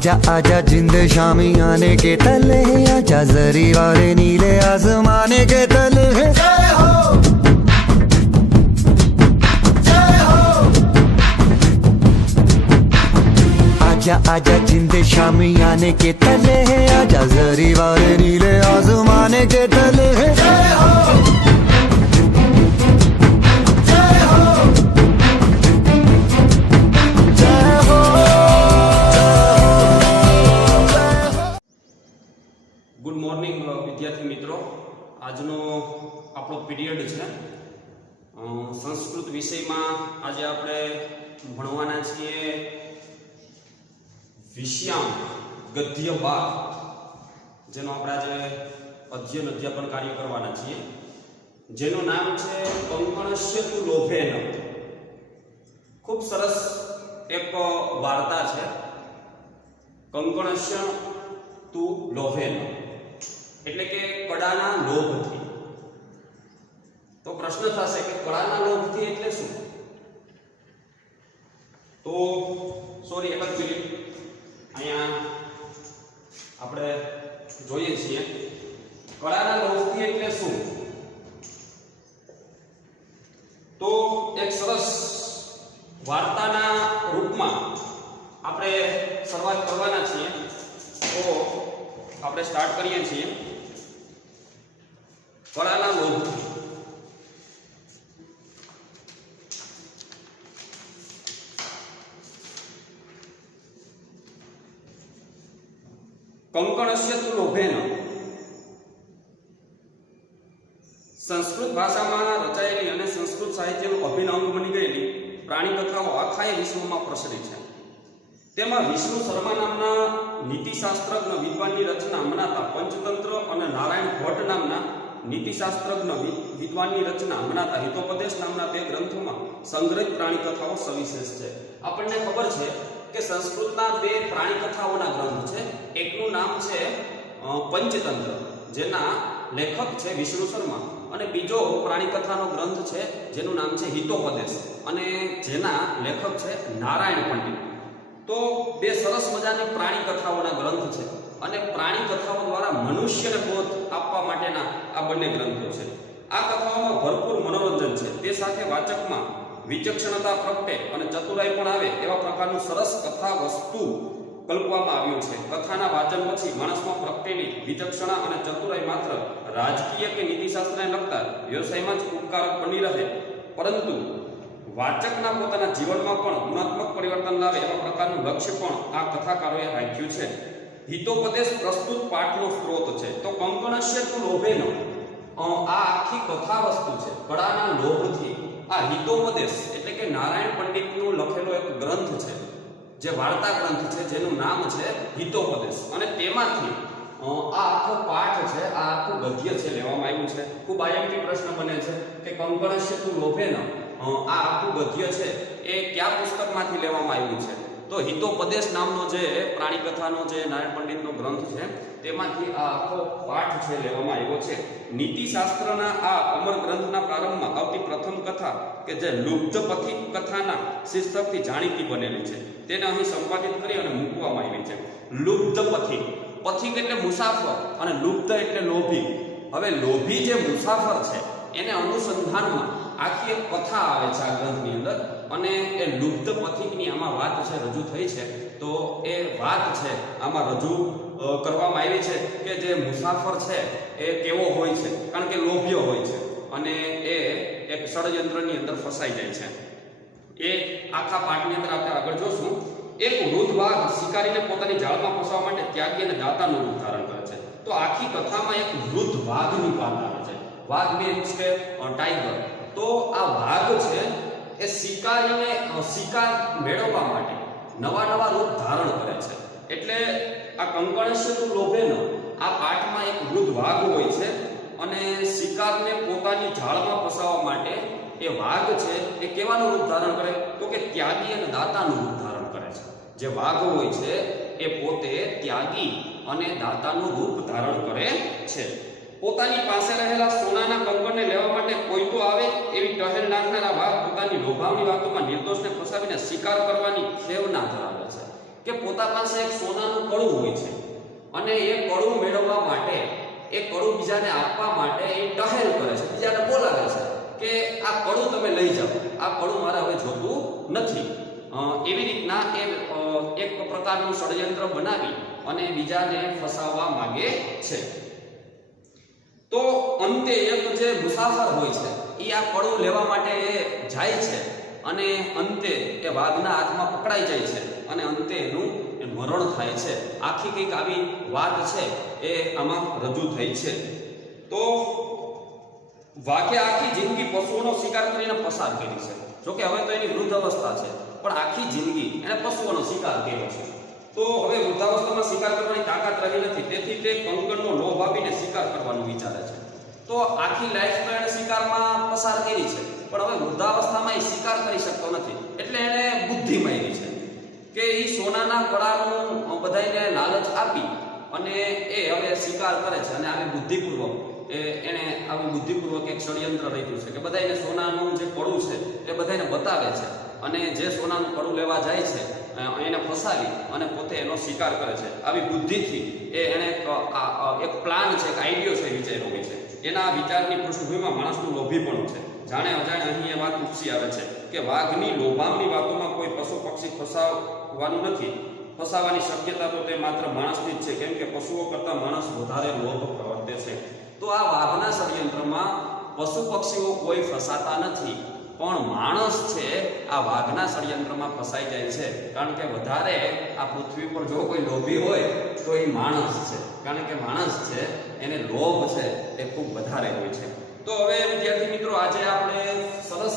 आजा आजा जिंद शामी आने के तले, आजा जरी वाले नीले आसमाने के तले। जय हो जय हो। आजा आजा जिंद शामी आने के तले, आजा जरी वाले नीले आसमाने के तले। जय हो गुड मॉर्निंग विद्यार्थी मित्रों। આજનો આપણો પીરિયડ છે સંસ્કૃત વિષયમાં। આજે આપણે ભણવાના છીએ વિષયાંક ગદ્ય 12, જેનો આપણે આજે અધ્યયન અધ્યાપન કાર્ય કરવાના છીએ, જેનું નામ છે કંકણસ્ય તુ લોભેન। ખૂબ સરસ એક વાર્તા છે, કંકણસ્ય તુ લોભેન એટલે કે કડાના લોભથી। તો પ્રશ્ન થશે કે કડાના લોભથી એટલે શું? તો સોરી, એક જ મિનિટ, અહીંયા આપણે જોઈએ છીએ કડાના લોભથી એટલે શું। તો એક સરસ વાર્તાના રૂપમાં આપણે શરૂઆત કરવાના છીએ। તો આપણે સ્ટાર્ટ કરીએ છીએ કળાના લોભ। કંકણસ્ય તુ લોભેન સંસ્કૃત ભાષામાં રચાયેલી અને સંસ્કૃત સાહિત્યનું અભિન્ન અંગ બની ગયેલી પ્રાણી કથાઓ આખા વિશ્વમાં પ્રસરી છે। તેમાં વિષ્ણુ શર્મા નામના નીતિશાસ્ત્રજ્ઞ વિદ્વાનની રચના મનાતા પંચતંત્ર અને નારાયણ ભટ્ટ નામના નીતિશાસ્ત્રજ્ઞ વિદ્વાનની રચના મનાતા હિતોપદેશ નામના બે ગ્રંથોમાં સંગ્રહિત પ્રાણી કથાઓ સવિશેષ છે। આપણને ખબર છે કે સંસ્કૃતના બે પ્રાણી કથાઓના ગ્રંથ છે। એકનું નામ છે પંચતંત્ર, જેના લેખક છે વિષ્ણુ શર્મા, અને બીજો પ્રાણી કથાનો ગ્રંથ છે જેનું નામ છે હિતોપદેશ, અને જેના લેખક છે નારાયણ પંડિત। તો બે સરસ મજાની પ્રાણી કથાઓના ગ્રંથ છે, અને પ્રાણી કથાઓ દ્વારા મનુષ્યને બોધ આપવા માટેના આ બંને ગ્રંથો છે। આ કથાઓમાં ભરપૂર મનોરંજન છે, તે સાથે વાચકમાં વિચક્ષણતા પ્રગટે અને ચતુરાઈ પણ આવે એવા પ્રકારનું સરસ કથા વસ્તુ કલ્પવામાં આવ્યું છે। કથાના વાચન પછી માણસમાં પ્રગટેલી વિચક્ષણા અને ચતુરાઈ માત્ર રાજકીય કે નીતિશાસ્ત્રને લગતા વ્યવસાયમાં જ ઉપકારક બની રહે, પરંતુ વાચકના પોતાના જીવનમાં પણ ગુણાત્મક પરિવર્તન લાવે એવા પ્રકારનું લક્ષ્ય પણ આ કથાકારોએ રાખ્યું છે। હિતોપદેશ પ્રસ્તુત પાઠનો સ્ત્રોત છે। તો કંકણસ્ય તુ લોભેન આ આખી કથા વસ્તુ છે કળાના લોભથી। આ હિતોપદેશ એટલે કે નારાયણ પંડિતનું લખેલો એક ગ્રંથ છે, જે વાર્તા ગ્રંથ છે, જેનું નામ છે હિતોપદેશ, અને તેમાંથી આ આખો પાઠ છે, આ આખું ગદ્ય છે લેવામાં આવ્યું છે। ખૂબ આઈએમપી પ્રશ્ન બને છે કે કંકણસ્ય તુ લોભેન આ આખું ગદ્ય છે એ કયા પુસ્તકમાંથી લેવામાં આવ્યું છે? તો હિતોપદેશ નામનો જે પ્રાણી કથાનો જે નારાયણ પંડિતનો ગ્રંથ છે તેમાંથી આ આખો પાઠ છે લેવામાં આવ્યો છે। નીતિશાસ્ત્રના આ અમર ગ્રંથના પ્રારંભમાં આવતી પ્રથમ કથા કે જે લુબ્ધ પથિક કથાના શીર્ષકથી જાણીતી બનેલી છે, તેને અહીં સંપાદિત કરી અને મૂકવામાં આવી છે। લુબ્ધ પથિક, પથિક એટલે મુસાફર અને લુબ્ધ એટલે લોભી। હવે લોભી જે મુસાફર છે એને અનુસંધાનમાં આખી એક કથા આવે છે આ ગ્રંથની અંદર, અને એ લુબ્ધ પથિકની આમાં વાત છે રજૂ થઈ છે। તો એ વાત છે આમાં રજૂ કરવામાં આવી છે કે જે મુસાફર છે એ કેવો હોય છે, કારણ કે લોભ્ય હોય છે અને એ એક ષડયંત્રની અંદર ફસાઈ જાય છે। એ આખા પાઠની અંદર આપણે આગળ જોશું। એક વૃદ્ધ વાઘ શિકારીને પોતાની જાળમાં ફસાવવા માટે ત્યાગી અને દાતાનું રૂપ ધારણ કરે છે। તો આખી કથામાં એક વૃદ્ધ વાઘની વાત આવે છે। વાઘ મીન્સ કે ટાઈગર। તો આ વાઘ છે એ શિકારીને શિકાર મેળવવા માટે નવા નવા રૂપ ધારણ કરે છે। એટલે આ કંકણસ્ય તુ લોભેન આ પાઠમાં એક વૃદ્ધ વાઘ હોય છે, અને શિકારને પોતાની જાળમાં ફસાવવા માટે એ વાઘ છે એ કેવાનું રૂપ ધારણ કરે? તો કે ત્યાગી અને દાતાનું રૂપ ધારણ કરે છે। જે વાઘ હોય છે એ પોતે ત્યાગી અને દાતાનું રૂપ ધારણ કરે છે। પોતાની પાસે રહેલા સોનાના કંકણને લેવા માટે કોઈ તો આવે એવી ટહેલ નાખનારા વાઘ પોતાની લોભાવની વાતોમાં નિર્દોષને ફસાવીને શિકાર કરવાની ખેવના ધરાવે છે। કે પોતા પાસે એક સોનાનું કડું હોય છે અને એ કડું મેળવવા માટે, એ કડું બીજાને આપવા માટે એ ટહેલ કરે છે, બીજાને બોલાવે છે કે આ કડું તમે લઈ જાઓ, આ કડું મારે હવે જોતું નથી. એવી રીતના એ એક પ્રકારનું ષડયંત્ર બનાવી અને બીજાને ફસાવવા માંગે છે. તો અંતે એક જે મુસાફર હોય છે એ આ કડું લેવા માટે જાય છે અને અંતે એ વાઘના હાથમાં પકડાઈ જાય છે અને અંતે એનું મરણ થાય છે. આખી કંઈક આવી વાત છે એ આમાં રજૂ થઈ છે. તો વાઘે આખી જિંદગી પશુઓનો શિકાર કરીને પસાર કરી છે. જોકે હવે તો એની વૃદ્ધ અવસ્થા છે, પણ આખી જિંદગી એને પશુઓનો શિકાર કર્યો છે. તો હવે વૃદ્ધાવસ્થામાં શિકાર કરવાની તાકાત રહી નથી, તેથી તે કંકણનો લોભ આપીને શિકાર કરવાનું વિચારે છે. તો આખી લાઈફ તો એને શિકારમાં પસાર કરી છે, પણ હવે વૃદ્ધાવસ્થામાં એ શિકાર કરી શકતો નથી, એટલે એને બુદ્ધિ મારી છે કે એ સોનાના કડાનું બધાને લાલચ આપી અને એ હવે શિકાર કરે છે. અને આવી બુદ્ધિપૂર્વક એને આવી બુદ્ધિપૂર્વક એક ષડયંત્ર રચ્યું છે કે બધાને સોનાનું જે કડું છે એ બધાને બતાવે છે અને જે સોનાનું કડું લેવા જાય છે એને ફસાવી અને પોતે એનો શિકાર કરે છે. આવી બુદ્ધિથી એને એક પ્લાન છે, એક આઈડિયો છે, વિચાર હોય છે. એના વિચારની પૃષ્ઠભૂમિમાં માણસનું લોભીપણું છે. જાણે અજાણે અહીં એ વાત ઉપસી આવે છે કે વાઘની લોભામણી વાતોમાં કોઈ પશુ પક્ષી ફસાવવાનું નથી. ફસાવાની શક્યતા તો તે માત્ર માણસની જ છે, કેમ કે પશુઓ કરતાં માણસ વધારે લોભ પ્રવર્તે છે. તો આ વાઘના ષડયંત્રમાં પશુ પક્ષીઓ કોઈ ફસાતા નથી, પણ માણસ છે આ વાઘના ષડયંત્રમાં ફસાઈ જાય છે. કારણ કે વધારે આ પૃથ્વી પર જો કોઈ લોભી હોય તો એ માણસ છે, કારણ કે માણસ છે એને લોભ છે એ ખૂબ વધારે હોય છે. તો હવે વિદ્યાર્થી મિત્રો, આજે આપણે સરસ,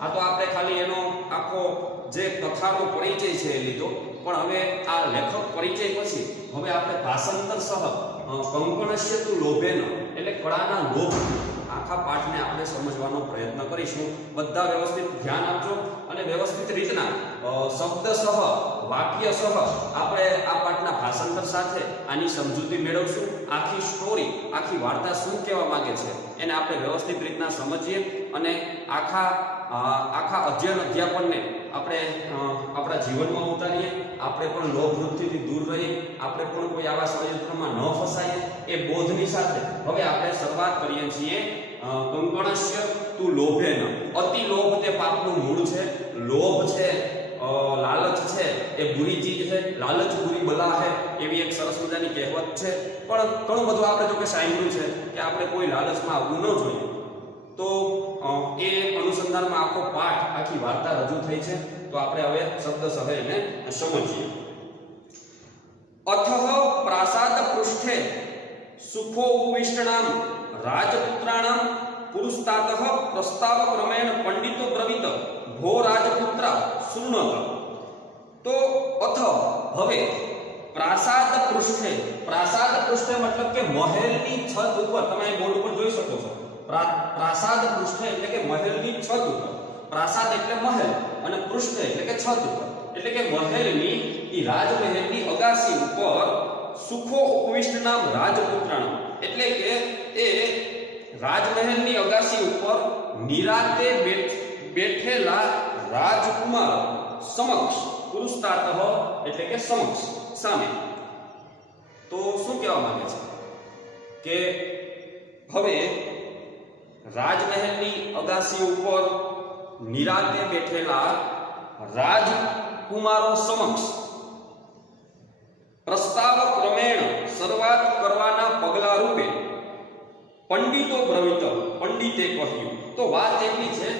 આ તો આપણે ખાલી એનો આખો જે કથાનો પરિચય છે એ લીધો, પણ હવે આ લેખક પરિચય પછી હવે આપણે ભાષાંતર સહ કંકણસ્ય તુ લોભેન એટલે કળાના લોભ આખા પાઠને આપણે સમજવાનો પ્રયત્ન કરીશું. બધા વ્યવસ્થિત ધ્યાન આપજો અને વ્યવસ્થિત રીતના શબ્દ સહ વાક્ય સહ આપણે આ પાઠના ભાષાંતર સાથે આની સમજૂતી મેળવશું. આખી સ્ટોરી, આખી વાર્તા શું કહેવા માંગે છે એને આપણે વ્યવસ્થિત રીતના સમજીએ અને આખા અધ્યાપનને આપણે આપણા જીવનમાં ઉતારીએ. આપણે પણ લોભ વૃત્તિથી દૂર રહીએ, આપણે પણ કોઈ આવા ષડયંત્રમાં ન ફસાઈએ, એ બોધની સાથે હવે આપણે શરૂઆત કરીએ છીએ. કંકણસ્ય તુ લોભેન. અતિ લોભ તે પાપનું મૂળ છે. લોભ છે, લાલચ છે એ બુરી ચીજ છે. લાલચ બુરી બલા છે એવી એક સરસ મજાની કહેવત છે. પણ ઘણું બધું આપણે જો કે સાંભળ્યું છે કે આપણે કોઈ લાલચમાં આવવું ન જોઈએ. તો એ અનુસંધાનમાં આખો પાઠ, આખી વાર્તા રજૂ થઈ છે. તો આપણે હવે શબ્દ સહ એને સમજીએ. અથઃ પ્રાસાદ પૃષ્ઠે સુખો ઉપવિષ્ટનામ રાજપુત્રાણામ પુરુસ્તાતઃ પ્રસ્તાવ ક્રમેણ પંડિતો બ્રવીત ભો રાજપુત્ર શૃણોત. તો અથઃ હવે પ્રાસાદ પૃષ્ઠે, પ્રાસાદ પૃષ્ઠે મતલબ કે મહેલની છત ઉપર, તમે બોર્ડ ઉપર જોઈ શકો છો. પ્રાસાદ પૃષ્ઠે એટલે કે મહેલની છત ઉપર. પ્રાસાદ એટલે મહેલ અને પૃષ્ઠ એટલે કે છત ઉપર, એટલે કે મહેલની ઈ રાજમહેલની અગાસી ઉપર સુખો ઉપવિષ્ટ નામ રાજપુત્રાણામ એટલે કે એ રાજમહેલની અગાસી ઉપર નિરાતે બેઠેલા રાજકુમાર સમક્ષ, પુરુસ્તાતઃ એટલે કે સમક્ષ, સામે. તો શું કહેવા માંગે છે કે હવે રાજમહેલની અગાસી ઉપર નિરાતે બેઠેલા રાજકુમારો સમક્ષ પ્રસ્તાવ ક્રમેણ શરૂઆત કરવાના પગલા રૂપે પંડિતો બ્રવીત, પંડિતે કહ્યું. તો વાત એટલી છે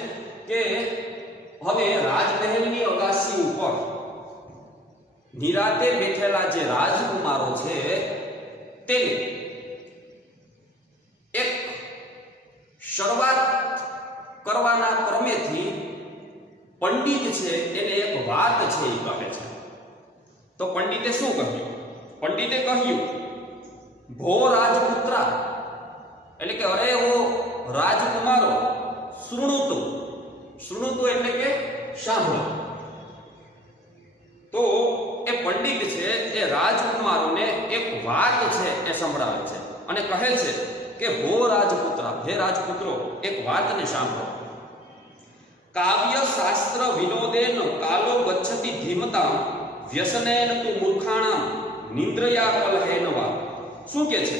કે હવે રાજમહેલની અગાસી ઉપર નિરાતે બેઠેલા જે રાજકુમારો છે તેને એક શરૂઆત કરવાના ક્રમેથી પંડિત છે એને એક વાત છે એ કહે છે. તો પંડિતે શું કહ્યું? પંડિતે કહ્યું ભો રાજપુત્ર એટલે કે અરે ઓ રાજકુમારો, શૃણુતુ, શૃણુતુ એટલે કે સાંભળો. તો એ પંડિત છે એ રાજકુમારોને એક વાત છે એ સંભળાવે છે અને કહે છે કે હો રાજપુત્ર, હે રાજપુત્રો, એક વાતને સાંભળો. કાવ્ય શાસ્ત્ર વિનોદેન કાલો ગચ્છતિ ધીમતા વ્યસનેન તુ મૂર્ખાણામ નિંદ્રયા કલહેનવા. શું કે છે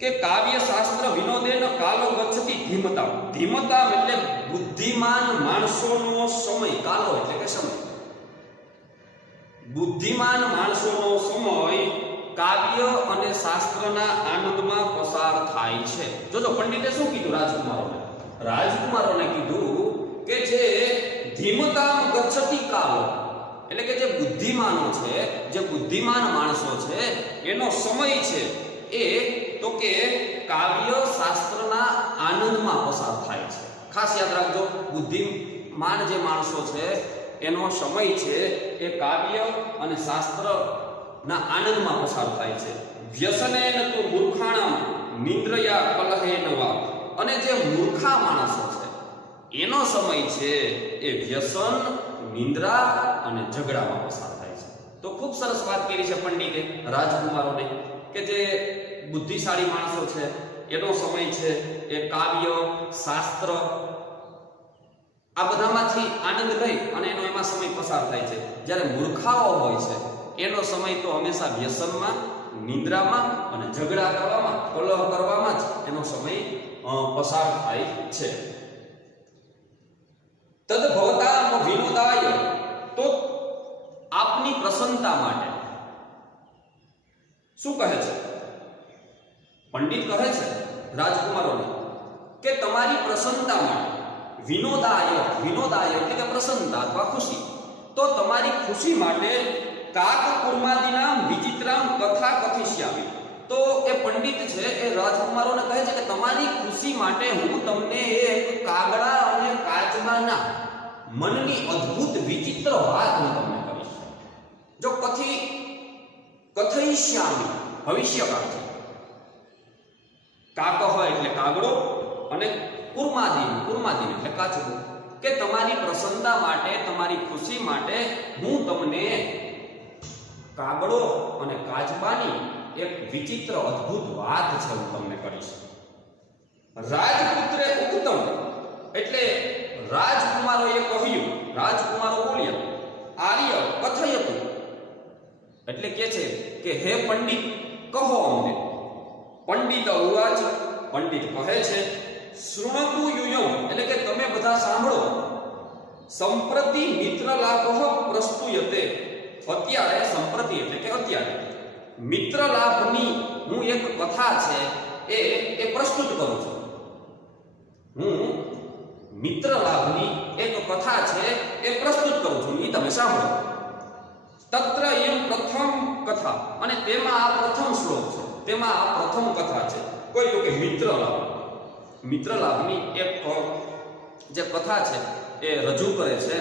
કે કાવ્ય શાસ્ત્ર વિનોદેન કાલો ગચ્છતિ ધીમતા. ધીમતા એટલે બુદ્ધિમાન માણસોનો સમય. કાલો એટલે કે સમય. બુદ્ધિમાન માણસોનો સમય કાવ્ય અને શાસ્ત્રના આનંદમાં પસાર થાય છે. જોજો પંડિતે શું કીધું રાજકુમારોને? રાજકુમારોને કીધું કે જે ધીમતામ ગચ્છતિ કાલો એટલે કે જે બુદ્ધિમાનો છે, જે બુદ્ધિમાન માણસો છે એનો સમય છે એ તો કે કાવ્ય શાસ્ત્રના આનંદમાં પસાર થાય છે. ખાસ યાદ રાખજો, બુદ્ધિમાન જે માણસો છે એનો સમય છે એ કાવ્ય અને શાસ્ત્રના આનંદમાં પસાર થાય છે. વ્યસનેન તુ મૂર્ખાણામ નિંદ્રયા કલહેનવા. અને જે મૂર્ખા માણસો છે એનો સમય છે એ વ્યસન, નિંદ્રા અને ઝઘડામાં પસાર થાય છે. તો ખૂબ સરસ વાત કરી છે પંડિતે રાજકુમારોને કે જે બુદ્ધિશાળી માણસો છે એનો સમય છે એ કાવ્ય, શાસ્ત્ર આ બધામાંથી આનંદ લઈ અને એનો એમાં સમય પસાર થાય છે. જ્યારે મૂર્ખાઓ હોય છે એનો સમય તો હંમેશા વ્યસનમાં, નિંદ્રામાં અને ઝઘડા કરવામાં, કલહ કરવામાં જ એનો સમય પસાર થાય છે. તદ ભવતામ વિનોદાય. તો આપની પ્રસન્નતા માટે શું કહે છે પંડિત? કહે છે રાજકુમારોને કે તમારી પ્રસન્નતા માટે વિનોદાય. વિનોદાય એટલે કે પ્રસન્નતા અથવા ખુશી. તો તમારી ખુશી માટે કાક કુર્માદિનામ વિચિત્રામ કથા કથિષ્યામિ. તો એ પંડિત છે એ રાજકુમારોને કહે છે કે તમારી ખુશી માટે હું તમને એક કાગડા અને કાચબાના મનની અદ્ભુત વિચિત્ર વાત હું તમને કહીશ. જો કથયિષ્યામિ ભવિષ્યકાળ છે. કાકહ એટલે કાગડો અને કુર્માદિન એટલે કાચબો. કે તમારી પ્રસન્નતા માટે, તમારી ખુશી માટે હું તમને કાગડો અને કાચબાની એક વિચિત્ર અદ્ભુત વાત છે હું તમને કરીશ. રાજપુત્રે ઉક્તમ એટલે રાજકુમારોએ કહ્યું, રાજકુમારો બોલ્યા, આર્ય કથયતુ એટલે કે છે કે હે પંડિત કહો અમને. પંડિત ઉવાચ પંડિત કહે છે શૃણતુ યુયમ એટલે કે તમે બધા સાંભળો. સંપ્રતિ મિત્રલાભ પ્રસ્તુયતે. અત્યારે સંપ્રતિ એટલે કે અત્યારે મિત્રલાભની હું એક કથા છે એ પ્રસ્તુત કરું છું. હું મિત્રલાભની એક કથા છે એ પ્રસ્તુત કરું છું, એ તમે સાંભળો. તત્ર એમ પ્રથમ કથા અને તેમાં આ પ્રથમ શ્લોક છે, તેમાં આ પ્રથમ કથા છે. કોઈ તો કે મિત્રલાભ. મિત્રલાભની એક જે કથા છે એ રજૂ કરે છે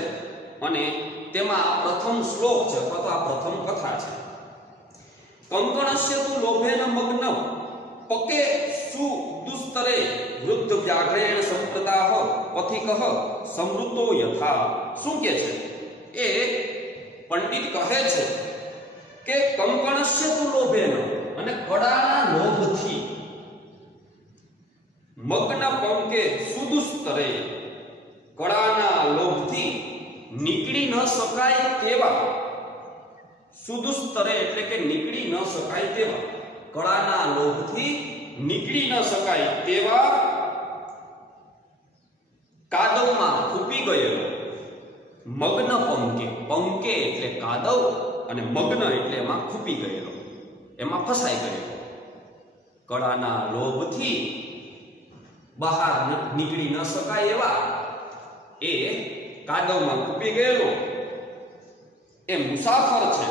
અને તેમાં આ પ્રથમ શ્લોક છે અથવા તો આ પ્રથમ કથા છે. કંકણસ્ય તુ લોભેન મગ્ન પકે સુદુસ્તરે વૃદ્ધ વ્યાઘ્રેણ સંપ્રદાહ પથિકઃ સમૃતો યથા. શું કે છે એ પંડિત કહે છે કે કંકણસ્ય તુ લોભેન અને કડાના લોભથી મગ્ન પંકે સુદુસ્તરે કડાના લોભથી નીકળી ન શકાય તેવા, સુદુસ્તરે એટલે કે નીકળી ન શકાય તેવા, કળાના લોભથી નીકળી ન શકાય તેવા કાદવમાં ખૂપી ગયેલો. મગ્ન પંકે, પંકે એટલે કાદવ અને મગ્ન એટલે એમાં ખૂપી ગયેલો, એમાં ફસાઈ ગયેલો. કળાના લોભથી બહાર નીકળી ન શકાય એવા એ કાદવમાં ખૂપી ગયેલો એ મુસાફર છે.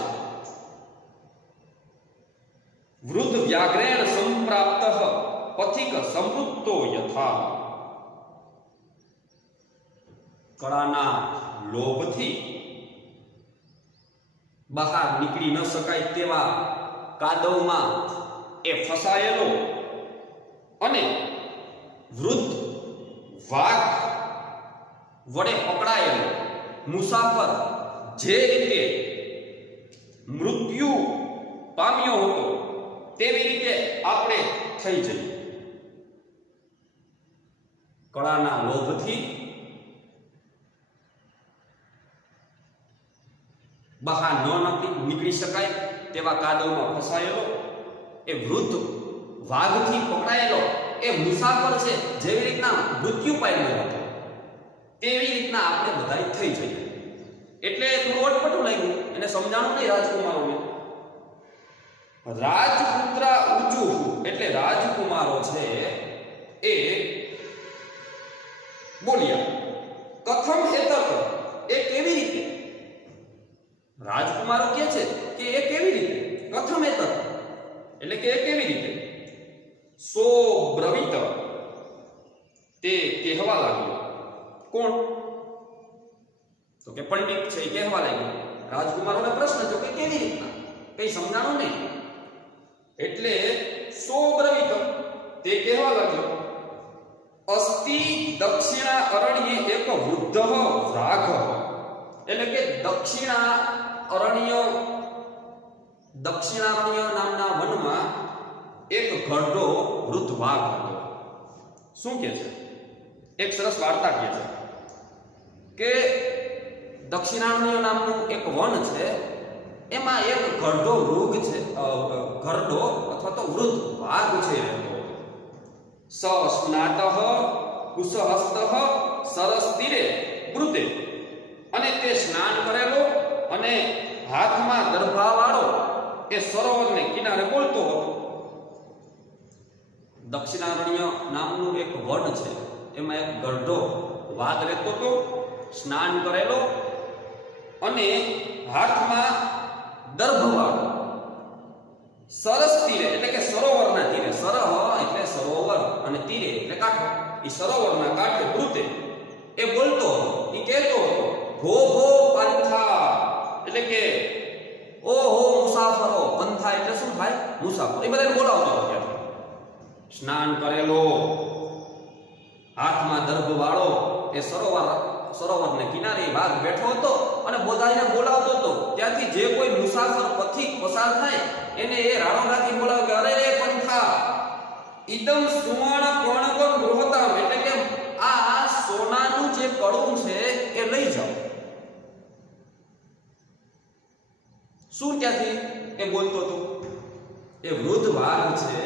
વૃદ્ધ વ્યાઘ્રેણ સંપ્રાપ્ત પથિક સમૃદ્ધો યથા. કળાના લોભથી બહાર નીકળી ન શકાય તેવા કાદવમાં એ ફસાયેલો અને વૃદ્ધ વાઘ વડે પકડાયેલો મુસાફર જે રીતે મૃત્યુ પામ્યો હતો તેવી રીતે આપણે થઈ જઈએ. કળાના લોભથી બહાર ન નીકળી શકાય તેવા કાદવમાં ફસાયેલો એ વૃદ્ધ વાઘથી પકડાયેલો એ મુસાફર છે, જેવી રીતના મૃત્યુ પામ્યો હતો તેવી રીતના આપણે બધા થઈ જઈએ. એટલે થોડું અટપટું લાગ્યું, એને સમજાણું નહીં રાજકુમારોને. રાજપુત્ર ઊંચું એટલે રાજકુમારો છે એ બોલ્યા કથમ હેતક, એ કેવી રીતે? રાજકુમારો કહે છે કે એ કેવી રીતે? કથમ હેતક એટલે કે એ કેવી રીતે? સો બ્રવીત, તે કહેવા લાગ્યો. કોણ? તો કે પંડિત છે એ કહેવા લાગ્યો. રાજકુમારોને પ્રશ્ન થયો કે કેવી રીતના, કઈ સમજાણું નહીં. એટલે સો બ્રવીત, તે કહેવા લાગ્યો અસ્તિ દક્ષિણા અરણ્યે એક વૃદ્ધ વ્રાઘ, એટલે કે દક્ષિણારણ્ય નામના વનમાં એક ઘરડો વૃદ્ધ વાઘ હતો. શું કહે છે? એક સરસ વાર્તા કહે છે કે દક્ષિણારણ્ય નામનું એક વન છે, એમાં એક ઘરડો વૃગ છે, ઘરડો અથવા તો વૃદ્ધ વાઘ છે. સ્નાતઃ કુશહસ્તઃ સરસ તીરે મૃતે, અને તે સ્નાન કરેલો અને હાથમાં દર્ભાવાળો એ સરોવરને કિનારે બોલતો હતો. દક્ષિણારણ્ય નામનું એક વન છે, એમાં એક ગરડો વાઘ રહેતો હતો, સ્નાન કરેલો અને હાથમાં દર્ભવાળો, સરસ તીરે એટલે કે સરોવરના તીરે, સરહ એટલે સરોવર અને તીરે એટલે કાંઠો, એ સરોવરના કાંઠે મૃતે એ બોલતો હતો, એ કહેતો હતો ભો ભો પંથા, એટલે કે ઓહો મુસાફરો. પંથા એટલે શું થાય? મુસાફર. એ બધાને બોલાવતો હતો. સ્નાન કરેલો, હાથમાં દર્ભ વાળો એ સરોવરને કિનારે વાઘ બેઠો હતો અને બધાને બોલાવતો હતો. ત્યાંથી જે કોઈ મુસાફર પથિક પસાર થાય એને એ રાણોડાથી બોલાવે કે અરે રે પંથા ઇદમ સુવર્ણ કર્ણકમ ગૃહતામ, એટલે કે આ સોનાનું જે કડું છે એ લઈ જાઓ. શું ત્યાંથી એ બોલતો હતો? એ વૃદ્ધ વાઘ છે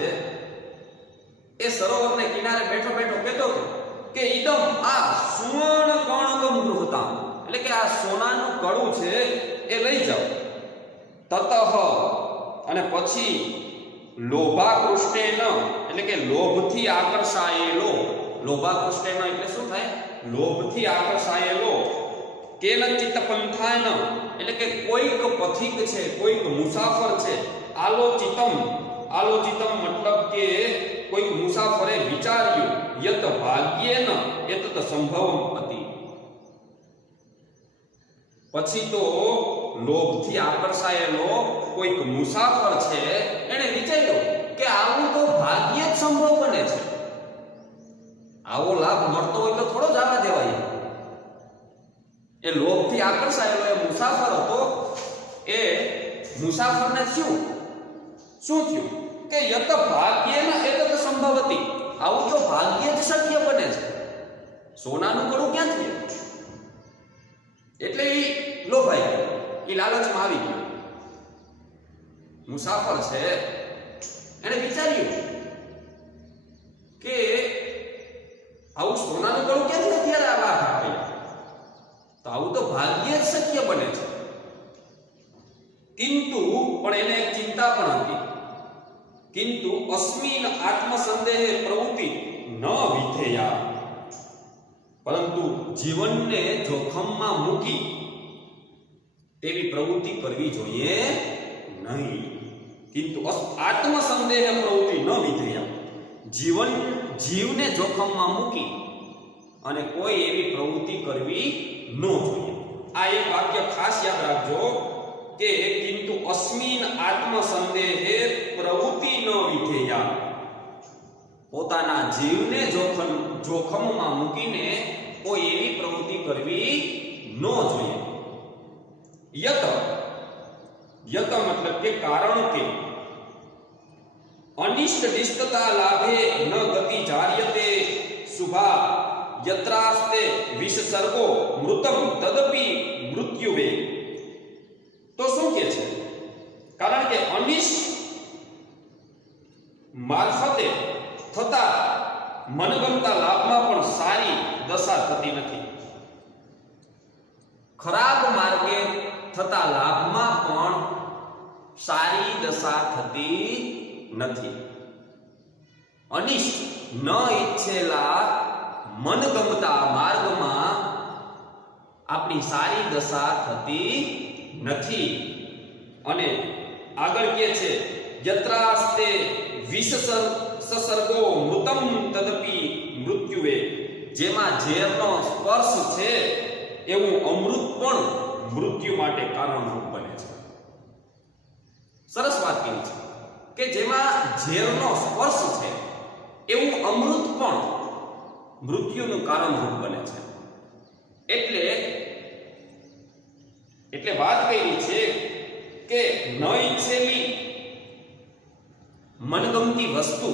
એ સરોવરને કિનારે બેઠો બેઠો કહેતો હતો કે ઇદમ આ સુવર્ણ કર્ણકમ ગૃહતામ, એટલે કે આ સોનાનું કડું છે એ લઈ જાઓ. તતઃ, અને પછી લોભાકૃષ્ટેન, એટલે કે લોભથી આકર્ષાયેલો. લોભાકૃષ્ટેન એટલે શું થાય? લોભથી આકર્ષાયેલો. કેનચિત પંથાન, એટલે કે કોઈક પથિક છે, કોઈક મુસાફર છે. આલોચિતમ, આલોચિતમ મતલબ કે કોઈક મુસાફરે વિચાર્યું યત ભાગ્યેન એતત સંભવમ અતિ. પછી તો લોભથી આકર્ષાયેલો કોઈક મુસાફર છે એને વિચાર્યું કે આવું તો ભાગ્યે જ સંભવ બને છે, આવો લાભ મળતો હોય તો થોડો જ આવવા દેવાય. એ લોભથી આકર્ષાયેલો એ મુસાફર હતો. એ મુસાફરને શું થયું કે યત ભાગ્યેન એતત સંભવતી, આવું તો ભાગ્યે જ શક્ય બને છે, સોનાનું કડું ક્યાં થયું? એટલે એ લોભાઈ ગયો, એ લાલચમાં આવી ગયો. મુસાફર છે એને વિચાર્યું કે આવું સોનાનું કડું ક્યાંથી અત્યારે આ વાત આપે, તો આવું તો ભાગ્યે જ શક્ય બને છે. કિંતુ, પણ એને એક ચિંતા પણ હતી. કિંતુ અસ્મિન આત્મસંદેહે પ્રવૃત્તિ ન વિધેયા, પરંતુ જીવનને જોખમમાં મૂકી તેવી પ્રવૃત્તિ કરવી જોઈએ નહીં. કિંતુ આત્મસંદેહે પ્રવૃત્તિ ન વિધેયા, જીવને જોખમમાં મૂકી અને કોઈ એવી પ્રવૃત્તિ કરવી ન જોઈએ. આ એક વાક્ય ખાસ યાદ રાખજો કે કિંતુ અસ્મિન આત્મસંદેહે પ્રવૃત્તિ ન વિધેયા, પોતાના જીવને જોખમમાં મૂકીને કોઈ એવી પ્રવૃત્તિ કરવી ન જોઈએ. યત મતલબ કે કારણ કે અનિષ્ટ દિષ્ટતા લાભે ન ગતિ જાર્યતે શુભા યત્રાસ્તે વિષ સર્ગો મૃતમ તદપી મૃત્યુવે, તો શું કહે છે? કારણ કે અનિષ્ટ મારફતે થતા મનગમતા લાભમાં પણ સારી દશા થતી નથી. ખરાબ માર્ગે થતા લાભમાં પણ સારી દશા થતી નથી. અનિષ્ટ ન ઈચ્છેલા મનગમતા માર્ગમાં આપણી સારી દશા થતી નથી. અને આગળ કહે છે યત્રાસ્તે વિસસર્ગો મૃતમ તદપી મૃત્યુવે, જેમાં ઝેરનો સ્પર્શ છે એવું અમૃત પણ મૃત્યુ માટે કારણરૂપ બને છે. સરસ વાત કહી છે કે જેમાં ઝેરનો સ્પર્શ છે એવું અમૃત પણ મૃત્યુનું કારણરૂપ બને છે. એટલે વાત કરી છે કે ન ઈચ્છેલી મનગમતી વસ્તુ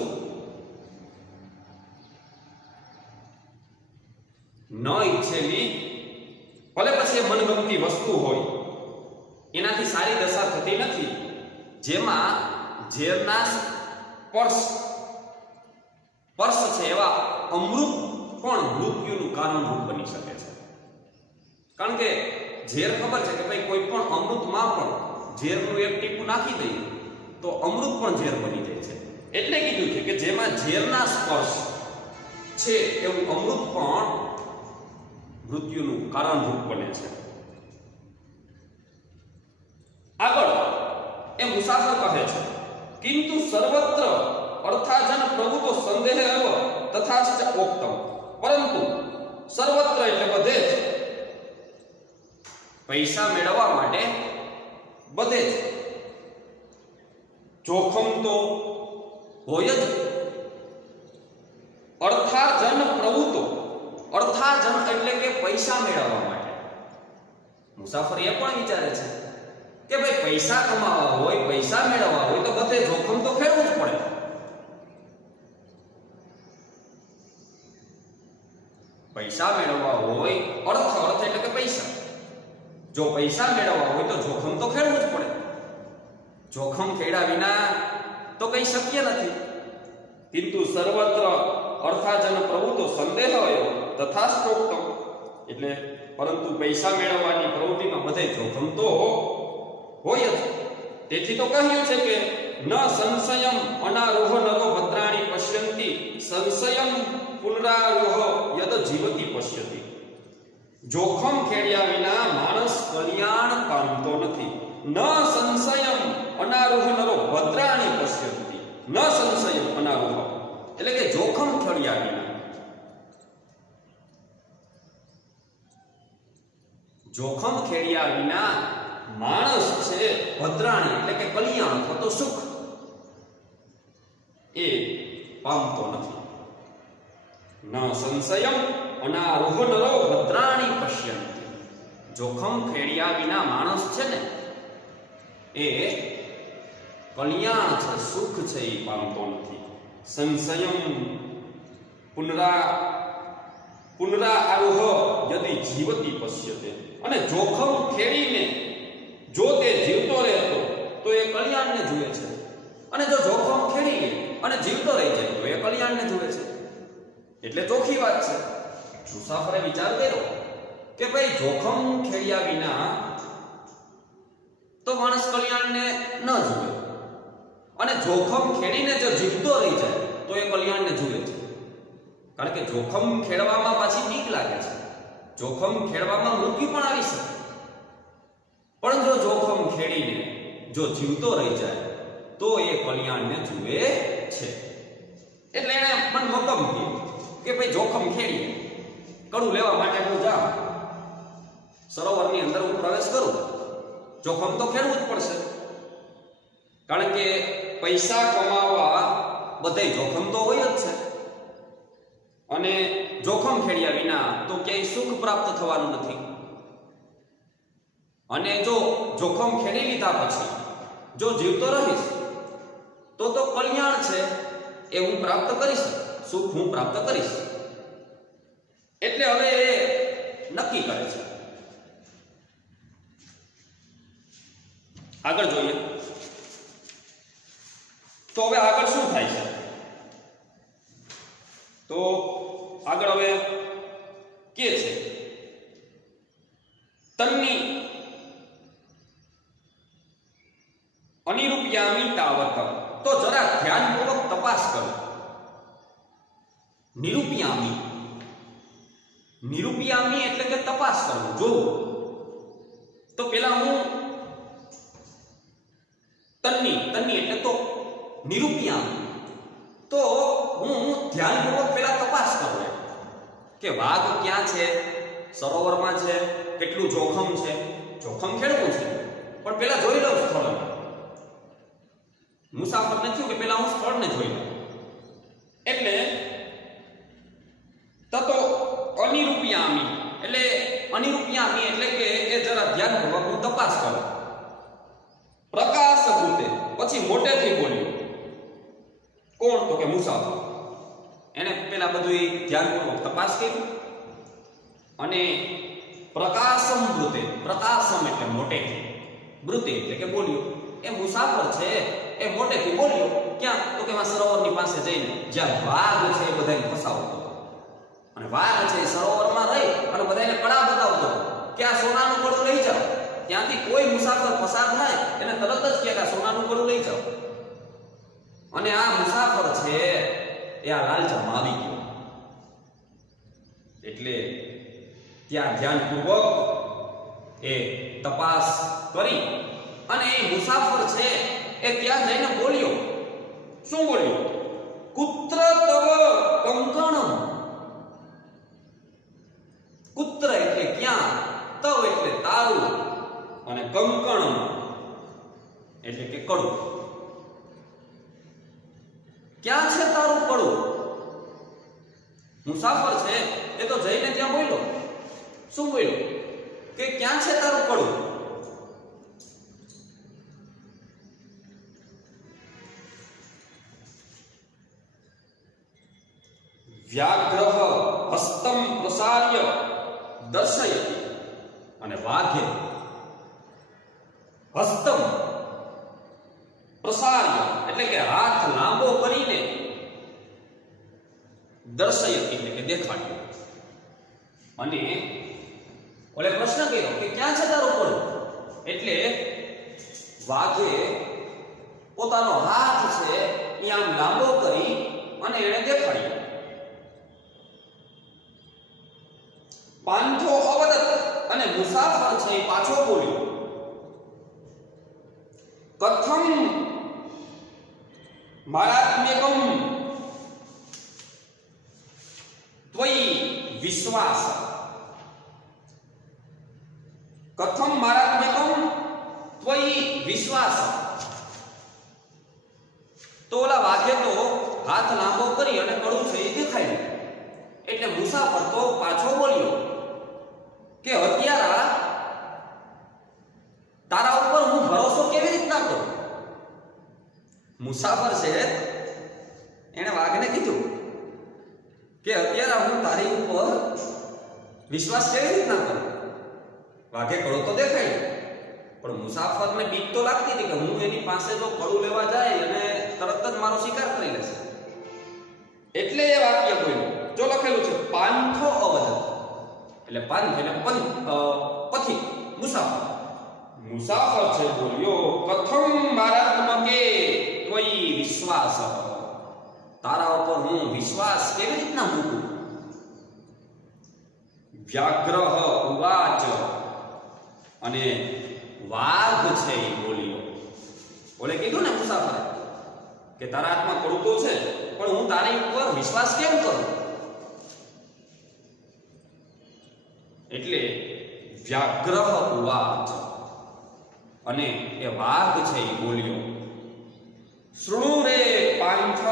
ન ઈચ્છેલી ભલે પછી મનગમતી વસ્તુ હોય એનાથી સારી દશા થતી નથી. જેમાં ઝેરના સ્પર્શ છે એવા અમૃત પણ મૃત્યુનું કારણરૂપ બની શકે છે. કારણ કે ઝેર ખબર છે કે ભાઈ કોઈ પણ અમૃતમાં પણ ઝેરનું એક ટીપું નાખી દઈએ તો અમૃત પણ ઝેર બની જાય છે. એટલે કીધું છે કે જેમાં ઝેરના સ્પર્શ છે એવું અમૃત પણ મૃત્યુનું કારણરૂપ બને છે. આગળ એ મુસાફર કહે છે કિંતુ સર્વત્ર અર્થાજન પ્રભુતો સંદેહ એવ તથાચ ઓક્તમ, પરંતુ સર્વત્ર એટલે બધે જ પૈસા મેળવવા માટે બધે જ જોખમ તો હોય જ. અર્થાજન પ્રભુતો, અર્થાજન એટલે કે પૈસા મેળવવા માટે. મુસાફર એ પણ વિચારે છે કે ભાઈ પૈસા કમાવા હોય, પૈસા મેળવવા હોય તો બધે જોખમ તો ખેડવું જ પડે. પૈસા મેળવવા હોય, અર્થ એટલે કે પૈસા, જો પૈસા મેળવવા હોય તો જોખમ તો ખેડવું જ પડે. જોખમ ખેડ્યા વિના તો કઈ શક્ય નથી. કિંતુ સર્વત્ર અર્થાજન પ્રવૃત્તો સંદેહ હોય તથા સ્તોક્તમ, એટલે પરંતુ પૈસા મેળવવાની પ્રવૃત્તિમાં બધે જોખમ તો હોય જ. તેથી તો કહ્યું છે કે ન સંશયમ અનારોહ નરો ભદ્રાણી પશ્યંતિ સંશયમ પુનરારોહ યદ જીવતી પશ્યતિ. જોખમ ખેડ્યા વિના માણસ કલ્યાણ પામતો નથી. ન સંશયમ અનારોહ નરો ભદ્રાણી પશ્યંતિ, ન સંશયમ અનારોહ એટલે કે જોખમ ખેડ્યા વિના, જોખમ ખેડ્યા વિના માણસ છે ભદ્રાણી એટલે કે કલ્યાણ અથવા તો સુખ એ પામતો નથી. ન સંશયમ અનારોહ નરો ભદ્રાણી પશ્યંતિ, જોખમ ખેડ્યા વિના માણસ છે ને એ કલ્યાણ છે, સુખ છે એ પામતો નથી. સંશયમ પુનરારોહ યદિ જીવતી પશ્યતે, અને જોખમ ખેડીને જો તે જીવતો રહેતો તો એ કલ્યાણને જુએ છે, અને જો જોખમ ખેડી લે અને જીવતો રહી જાય તો એ કલ્યાણને જુએ છે. એટલે ચોખ્ખી વાત છે. મુસાફરે વિચાર કર્યો કે ભાઈ જોખમ ખેડ્યા વિના તો માણસ કલ્યાણને ન જુએ, અને જોખમ ખેડીને જો જીવતો રહી જાય તો એ કલ્યાણને જુએ છે. કારણ કે જોખમ ખેડવામાં પાછી બીક લાગે છે, જોખમ ખેડવામાં મૃત્યુ પણ આવી શકે, પણ જો જોખમ ખેડીને જો જીવતો રહી જાય તો એ કલ્યાણને જુએ છે. એટલે એને મન મક્કમ કહ્યું કે ભાઈ જોખમ ખેડી કડું લેવા માટે હું જાઉં, સરોવરની અંદર હું પ્રવેશ કરું, જોખમ તો ખેડવું જ પડશે. કારણ કે પૈસા કમાવા બધે જોખમ તો હોય જ છે, અને જોખમ ખેડ્યા વિના તો ક્યાંય સુખ પ્રાપ્ત થવાનું નથી. અને જો જોખમ ખેડી લીધા પછી જો જીવતો રહીશ તો કલ્યાણ છે એ હું પ્રાપ્ત કરીશ, સુખ હું પ્રાપ્ત કરીશ. એટલે હવે એ નક્કી કરે છે કે છે તન્ની અનિરૂપ્યામી તાવત. તો જરા ધ્યાનપૂર્વક તપાસ કરો. નિરૂપ્યામી, નિરૂપ્યામી એટલે કે તપાસ કરવું, જોવું. તો પેલા હું તન્ની, તન્ની એટલે તો નિરૂપ્યામી, તો હું ધ્યાનપૂર્વક પેલા તપાસ કરું કે વાઘ ક્યાં છે, સરોવરમાં છે, કેટલું જોખમ છે. જોખમ ખેડવું છે પણ પેલા જોઈ લઉં સ્થળ. મુસાફર ને થયું કે પેલા હું સ્થળને જોઈ લઉં. એટલે તતો અનિરૂપ્યામી એટલે અનિરૂપ્યામી એટલે કે એ જરા ધ્યાનપૂર્વક હું તપાસ કરું. પ્રકાશ ભૂતે, પછી મોટેથી બોલ્યો. કોણ? તો કે મુસાફર. એને પેલા બધું ધ્યાનપૂર્વક તપાસ કરી અને પ્રકાશમ ભૂતે, પ્રકાશમ એટલે મોટેથી, ભૂતે એટલે કે બોલ્યો. એ મુસાફર છે એ મોટેથી બોલ્યો. ક્યાં? તો કે એમાં સરોવરની પાસે જઈને જ્યાં વાઘ છે એ બધાને ફસાવતો. અને વાઘ છે એ સરોવરમાં રહી અને બધાને કડા બતાવતો કે આ સોનાનું કડું લઈ જાઓ. ત્યાંથી કોઈ મુસાફર પસાર થાય એને તરત જ કે આ સોનાનું કડું લઈ જાઓ. અને આ મુસાફર છે એ આ લાલચમાં આવી ગયો. એટલે ત્યાં ધ્યાનપૂર્વક એ તપાસ કરી અને એ મુસાફર છે એ ત્યાં જઈને બોલ્યો. શું બોલ્યો? કુત્ર તવ કંકણમ. કુત્ર એટલે ક્યાં, તવ એટલે તારું, અને કંકણમ એટલે કે કડું. ક્યાં છે તારું કડું? મુસાફર છે એ તો જઈને ત્યાં બોલ્યો. શું બોલ્યો? કે ક્યાં છે તારું કડું? વ્યાઘ્રહ હસ્તમ પ્રસાર્ય દર્શયતિ. અને વાઘે હસ્તમ પ્રસાર્ય એટલે કે હાથ લાંબો કરીને દર્શયતિ એટલે કે દેખાડ્યો. અને ઓલે પ્રશ્ન કર્યો કે ક્યાં છે તારું કડું? એટલે વાઘે પોતાનો હાથ છે એ આમ લાંબો કરી અને એને દેખાડ્યો. પાંથો અવદત અને મુસાફર છે એ પાછો બોલ્યો. કથમ મારાત્મ્યકમ ત્વયી વિશ્વાસ. કથમ મારાત્મ્યકમ ત્વયી વિશ્વાસ. તો ઓલા વાઘે તો હાથ લાંબો કરી અને કડું છે એ દેખાડ્યું. એટલે મુસાફર તો પાછો બોલ્યો કે હત્યારા, તારા ઉપર હું ભરોસો કેવી રીતના કરું? મુસાફર છે એને વાઘને કીધું કે હત્યારા, હું તારી ઉપર વિશ્વાસ કેવી રીતના કરું? વાઘે કડો તો દેખાય પણ મુસાફરને બીક તો લાગતી હતી કે હું એની પાસે જો કડું લેવા જાય અને તરત જ મારો શિકાર કરી લેશે. એટલે એ વાક્ય બોલ્યો. જો લખેલું છે પાંથો અવદત એટલે પાંથ એટલે પથિક, મુસાફર. મુસાફર છે બોલ્યો કથમ મારાત્મકે ત્વયી વિશ્વાસ. તારા ઉપર હું વિશ્વાસ કેવી રીતના મૂકું? વ્યાઘ્રહ ઉવાચ. અને વાઘ છે એ બોલ્યો. ઓલે કીધું ને મુસાફરે કે તારા હાથમાં કડું તો છે પણ હું તારી ઉપર વિશ્વાસ કેમ કરું? એટલે વ્યાઘ્રહ ઉવાચ. અને એ વાઘ છે એ બોલ્યો શૃણુ રે પાંથઃ.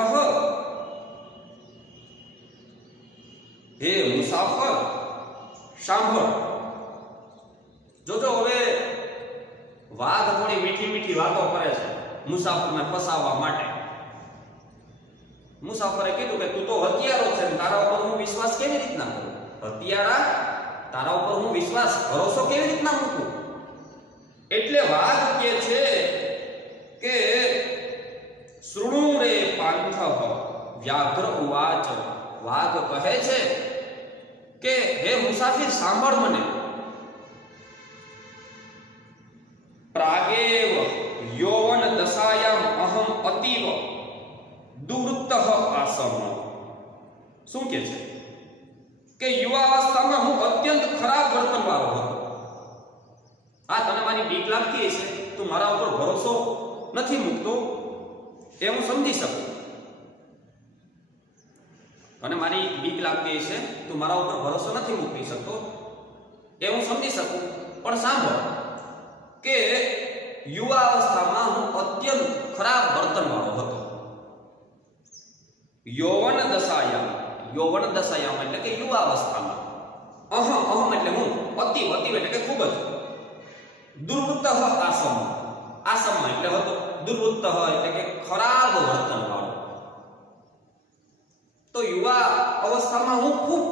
હે મુસાફર સાંભળ. જોજો હવે વાઘ થોડી મીઠી મીઠી વાતો કરે છે મુસાફરને ફસાવવા માટે. મુસાફરે કીધું કે તું તો હત્યારો છે, તારા ઉપર હું વિશ્વાસ કેવી રીતના કરું? હત્યારા, તારા ઉપર હું વિશ્વાસ ભરોસો કેવી રીતના મૂકું? એટલે વાઘ કે છે કે શૃણુ રે પાંથઃ વ્યાઘ્ર ઉવાચ. વાઘ કહે છે કે હે મુસાફિર સાંભળ મને, પ્રાગેવ યૌવન દશાયામ અહમ અતીવ દુવૃત્તઃ આસમ. શું કે છે કે યુવાવસ્થામાં હું અત્યંત ખરાબ વર્તન વાળો હતો. આ તને મારી બીક લાગતી હશે, તું મારા ઉપર ભરોસો નથી મૂકતો એ હું સમજી શકું, અને મારી બીક લાગતી હશે, તું મારા ઉપર ભરોસો નથી મૂકી શકતો એ હું સમજી શકું. પણ સાંભળ કે યુવા અવસ્થામાં હું અત્યંત ખરાબ વર્તન વાળો હતો. યૌવન દશાયામ એટલે કે યુવા અવસ્થામાં, અહમ એટલે હું, અતિવ એટલે કે ખૂબ જ, દુર્વૃત્તઃ આસમ એટલે હતો, દુર્વૃત્તઃ એટલે કે ખરાબ વર્તન વાળો. તો યુવા અવસ્થામાં હું ખૂબ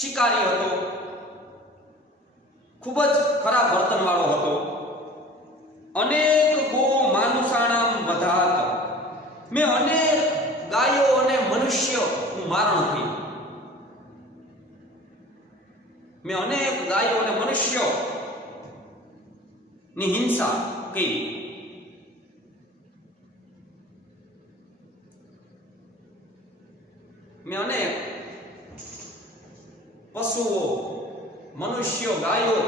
શિકારી હતો, ખૂબ જ ખરાબ વર્તન વાળો હતો. અનેક ગો માનુષાણામ વધાત, મેં અનેક ગાયો અને મનુષ્યો હું મારણ થઈ. મેં અનેક ગાયો અને મનુષ્યો ની હિંસા કરી. મેં અનેક પશુઓ, મનુષ્યો, ગાયો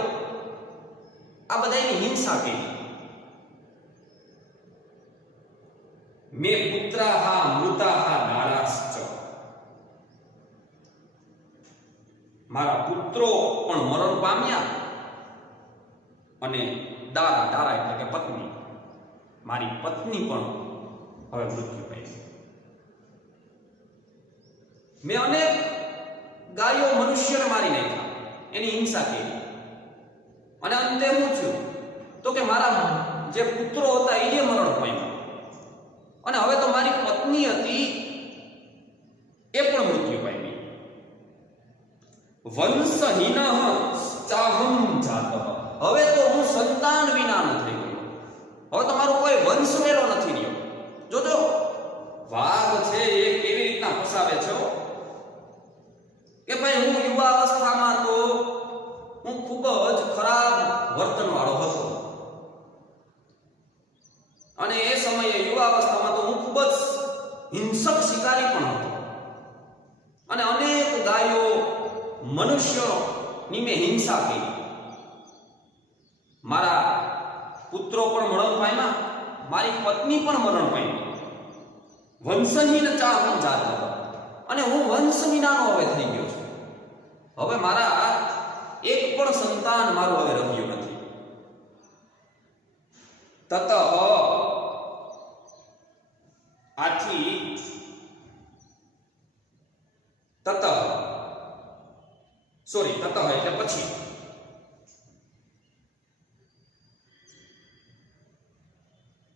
આ બધાની હિંસા કરી. મેં પુત્રાહા મૃતાહા દારાશ્ચ, મારા પુત્રો પણ મરણ પામ્યા, અને દારા એટલે કે પત્ની, મારી પત્ની પણ હવે મૃત્યુ પામી. મેં અનેક ગાયો મનુષ્યને મારી નાખ્યા, એની હિંસા કરી. અને અંતે હું છું તો કે મારા જે પુત્રો હતા એ મરણ પામ્યા, અને હવે તો મારી પત્ની હતી એ પણ મૃત્યુ પામી. વંશહીન ચાહમ જાત, હવે તો હું સંતાન વિનાનો થઈ ગયો. હવે તો મારો કોઈ વંશ વેલો નથી રહ્યો. જોજો વાઘ છે એ કેવી રીતના ફસાવે છે કે ભાઈ હું યુવા અવસ્થામાં તો હું ખૂબ જ ખરાબ વર્તન વાળો હતો, અને એ સમયે યુવા અવસ્થામાં તો હું ખૂબ જ હિંસક શિકારી પણ હતો, અને અનેક ગાયો મનુષ્યોની મેં હિંસા કરી. મારા પુત્રો પણ મરણ પામ્યા, મારી પત્ની પણ મરણ પામી. વંશહીન ચાહમ જાત, અને હું વંશ વિનાનો હવે થઈ ગયો છું. હવે મારા એક પણ સંતાન મારું હવે રહ્યું નથી. તત આથી તત એટલે પછી,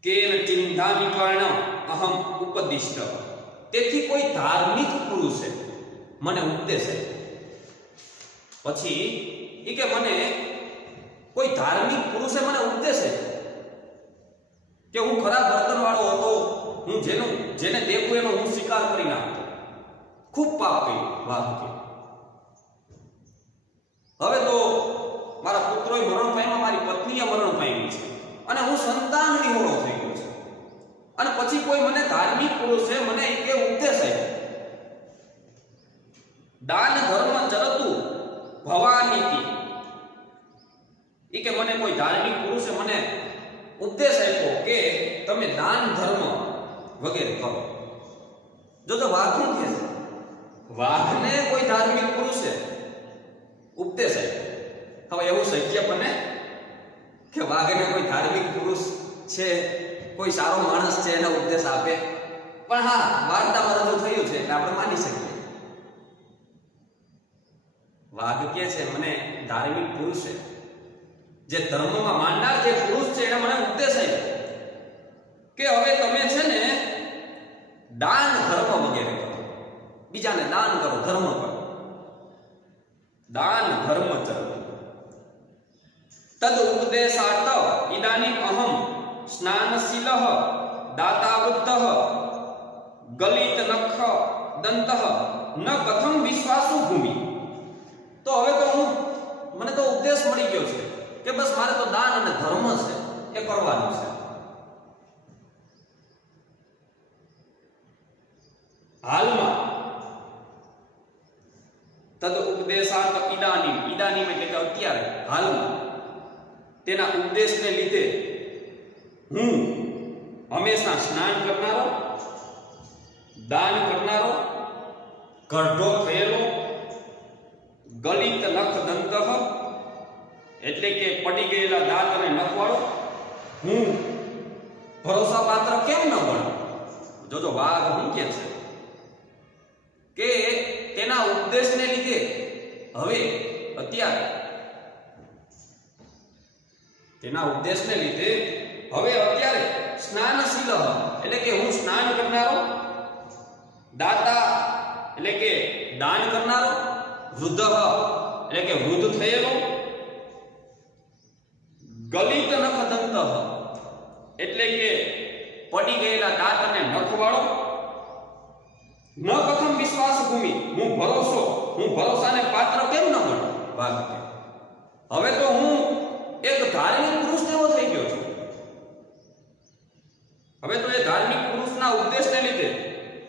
કેન ચિંતાની કર્ણ અહમ ઉપદિષ્ટ, તેથી કોઈ ધાર્મિક પુરુષે મને ઉપદેશે. પછી એ કે મને કોઈ ધાર્મિક પુરુષે મને ઉપદેશે કે હું ખરાબ વર્તન વાળો હતો, હું જેને દેખું એનો હું શિકાર કરી નાખતો, ખૂબ પાપ કર્યું. વાઘ કે હવે તો મારા પુત્રોએ મરણ પામ્યા, મારી પત્નીએ મરણ પામી છે, અને હું સંતાન વિહોણો થઈ ગયો છું. અને પછી કોઈ મને ધાર્મિક પુરુષે મને કે ઉપદેશ આપ્યો, દાન ધર્મ ચરતું ભવાનીતિ. એ કે મને કોઈ ધાર્મિક પુરુષે મને ઉપદેશ આપ્યો કે તમે દાન ધર્મ વગેરે કરો. જો વાઘનું કે છે, વાઘને કોઈ ધાર્મિક પુરુષે ઉપદેશ આપ્યો. હવે એવું શક્ય બને કે વાઘને કોઈ ધાર્મિક પુરુષ છે, કોઈ સારો માણસ છે એને ઉપદેશ આપે? પણ હા, વાર્તામાં રજૂ થયું છે એટલે આપણે માની શકીએ. વાઘ કે છે મને ધાર્મિક પુરુષે, જે ધર્મમાં માનનાર જે પુરુષ છે એને મને ઉપદેશ આપ્યો કે હવે તમે છે ને દાન ધર્મ વગેરે કરો, બીજાને દાન કરો, ધર્મ કરો. દાન ધર્મ ચરો તદ ઉપદેશાર્થ ઇદાનીમ અહમ સ્નાનશીલઃ દાતાવૃદ્ધઃ ગલિત નખ દંતઃ ન કથમ વિશ્વાસુ ભૂમિ. તો હવે તો મને તો ઉપદેશ મળી ગયો છે કે બસ મારે તો દાન અને ધર્મ છે એ કરવાનું છે. હાલમાં તદ ઉપદેશાર્થ ઈદાનીમ એટલે કે અત્યારે હાલમાં તેના ઉપદેશને લીધે હું હંમેશા સ્નાન કરનારો, દાન કરનારો, ગઢો થયેલો, ગલિત નખ દંતઃ એટલે કે પડી ગયેલા દાંત અને નખવાળો હું ભરોસા પાત્ર કેમ ન બનું? જોજો વાઘ શું કે છે કે તેના ઉપદેશને લીધે હવે અત્યારે સ્નાનશીલ એટલે કે હું સ્નાન કરનારો, દાતા એટલે કે દાન કરનારો, વૃદ્ધ એટલે કે વૃદ્ધ થયેલો, ગલિત નખ દંત એટલે કે પડી ગયેલા દાંત અને નખવાળો, ન કથમ વિશ્વાસ ભૂમિ હું ભરોસાને પાત્ર કેમ ન બનું? વાત હવે તો હું એક ધાર્મિક પુરુષ જેવો થઈ ગયો છું. હવે તો એ ધાર્મિક પુરુષના ઉપદેશને લીધે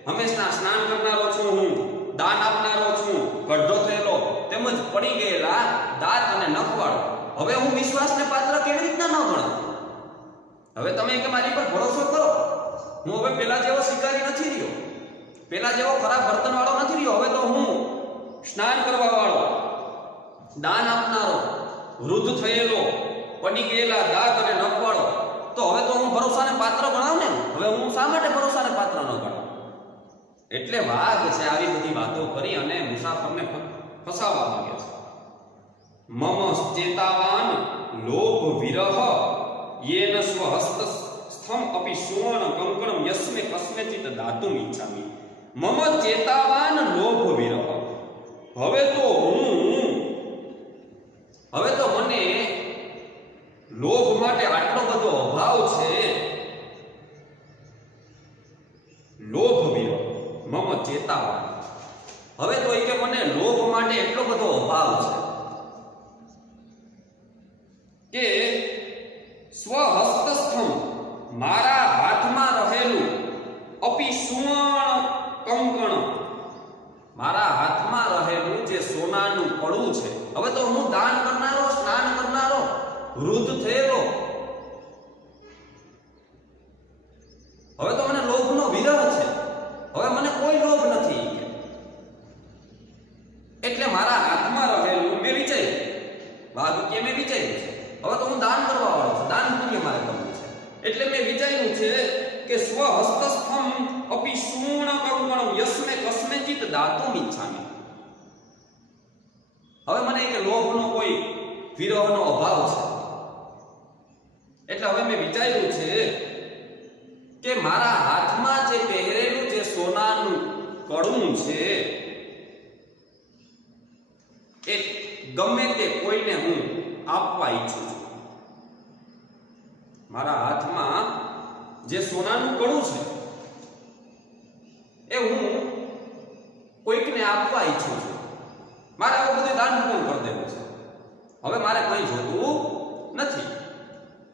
હંમેશા સ્નાન કરનારો છું, હું દાન આપનારો છું, ગઢો થયેલો તેમજ પડી ગયેલા દાંત અને નખવાળો. હવે હું વિશ્વાસને પાત્ર કેવી રીતના ન ગણું? હવે તમે કે મારી પર ભરોસો કરો, હું હવે પેલા જેવો શિકારી નથી રહ્યો, પેલા જેવો ખરાબ વર્તન વાળો નથી રહ્યો. હવે તો હું સ્નાન કરવા વાળો, દાન આપનારો, વૃદ્ધ થયેલો, પડી ગયેલા દાંત અને નખવાળો. તો હવે તો હું ભરોસાને પાત્ર ગણાવ ને. હવે હું શા માટે ભરોસાને પાત્ર ન ગણાવ? એટલે વાઘ છે આવી બધી વાતો કરી અને મુસાફરને ફસાવવા માંગે છે. મમ ચેતાવાન લોભ વિરહ યેન સ્વહસ્ત સ્થમ અપી સુવર્ણ કંકણમ યસ્મે કસ્મેચિત દાતુમ ઈચ્છામિ. મમ ચેતાવાન લોભ વિરહ. હવે તો મને લોભ માટે આટલો બધો અભાવ છે. લોભ વિરહ મમ ચેતાવાન. હવે તો એ કે મને લોભ માટે એટલો બધો અભાવ છે કે સ્વહસ્તસ્થમ મારા હાથમાં રહેલું અપી સુવર્ણ કંકણ, મારા હાથમાં રહેલું જે સોનાનું કડું છે. હવે તો હું દાન કરનારો, સ્નાન કરનારો, વૃદ્ધ થયેલો, હવે તો મને લોભનો વિરહ છે. હવે મને કોઈ લોભ નથી. એટલે મારા હાથમાં રહેલું મેં વિચાર્યું, વાઘ કે મેં વિચાર્યું છે હવે તો હું દાન કરવા વાળો છું, દાન પુણ્ય મારે કરવું છે. એટલે મેં વિચાર્યું છે કે સ્વહસ્તસ્થમ અપી સુવર્ણ કંકણમ યસ્મે કસ્મેચિત દાતુમ ઈચ્છામિ. હવે મને એક લોભનો કોઈ વિરહનો અભાવ છે. એટલે હવે મેં વિચાર્યું છે કે મારા હાથમાં જે પહેરેલું જે સોનાનું કડું છે એ ગમે તે કોઈને હું આપવા ઈચ્છું છું. મારા હાથમાં જે સોનાનું કડું છે એ હું કોઈકને આપવા ઈચ્છું છું. મારે આ બધું દાન પૂર્ણ કરી દેવું છે. હવે મારે કંઈ જોતું નથી.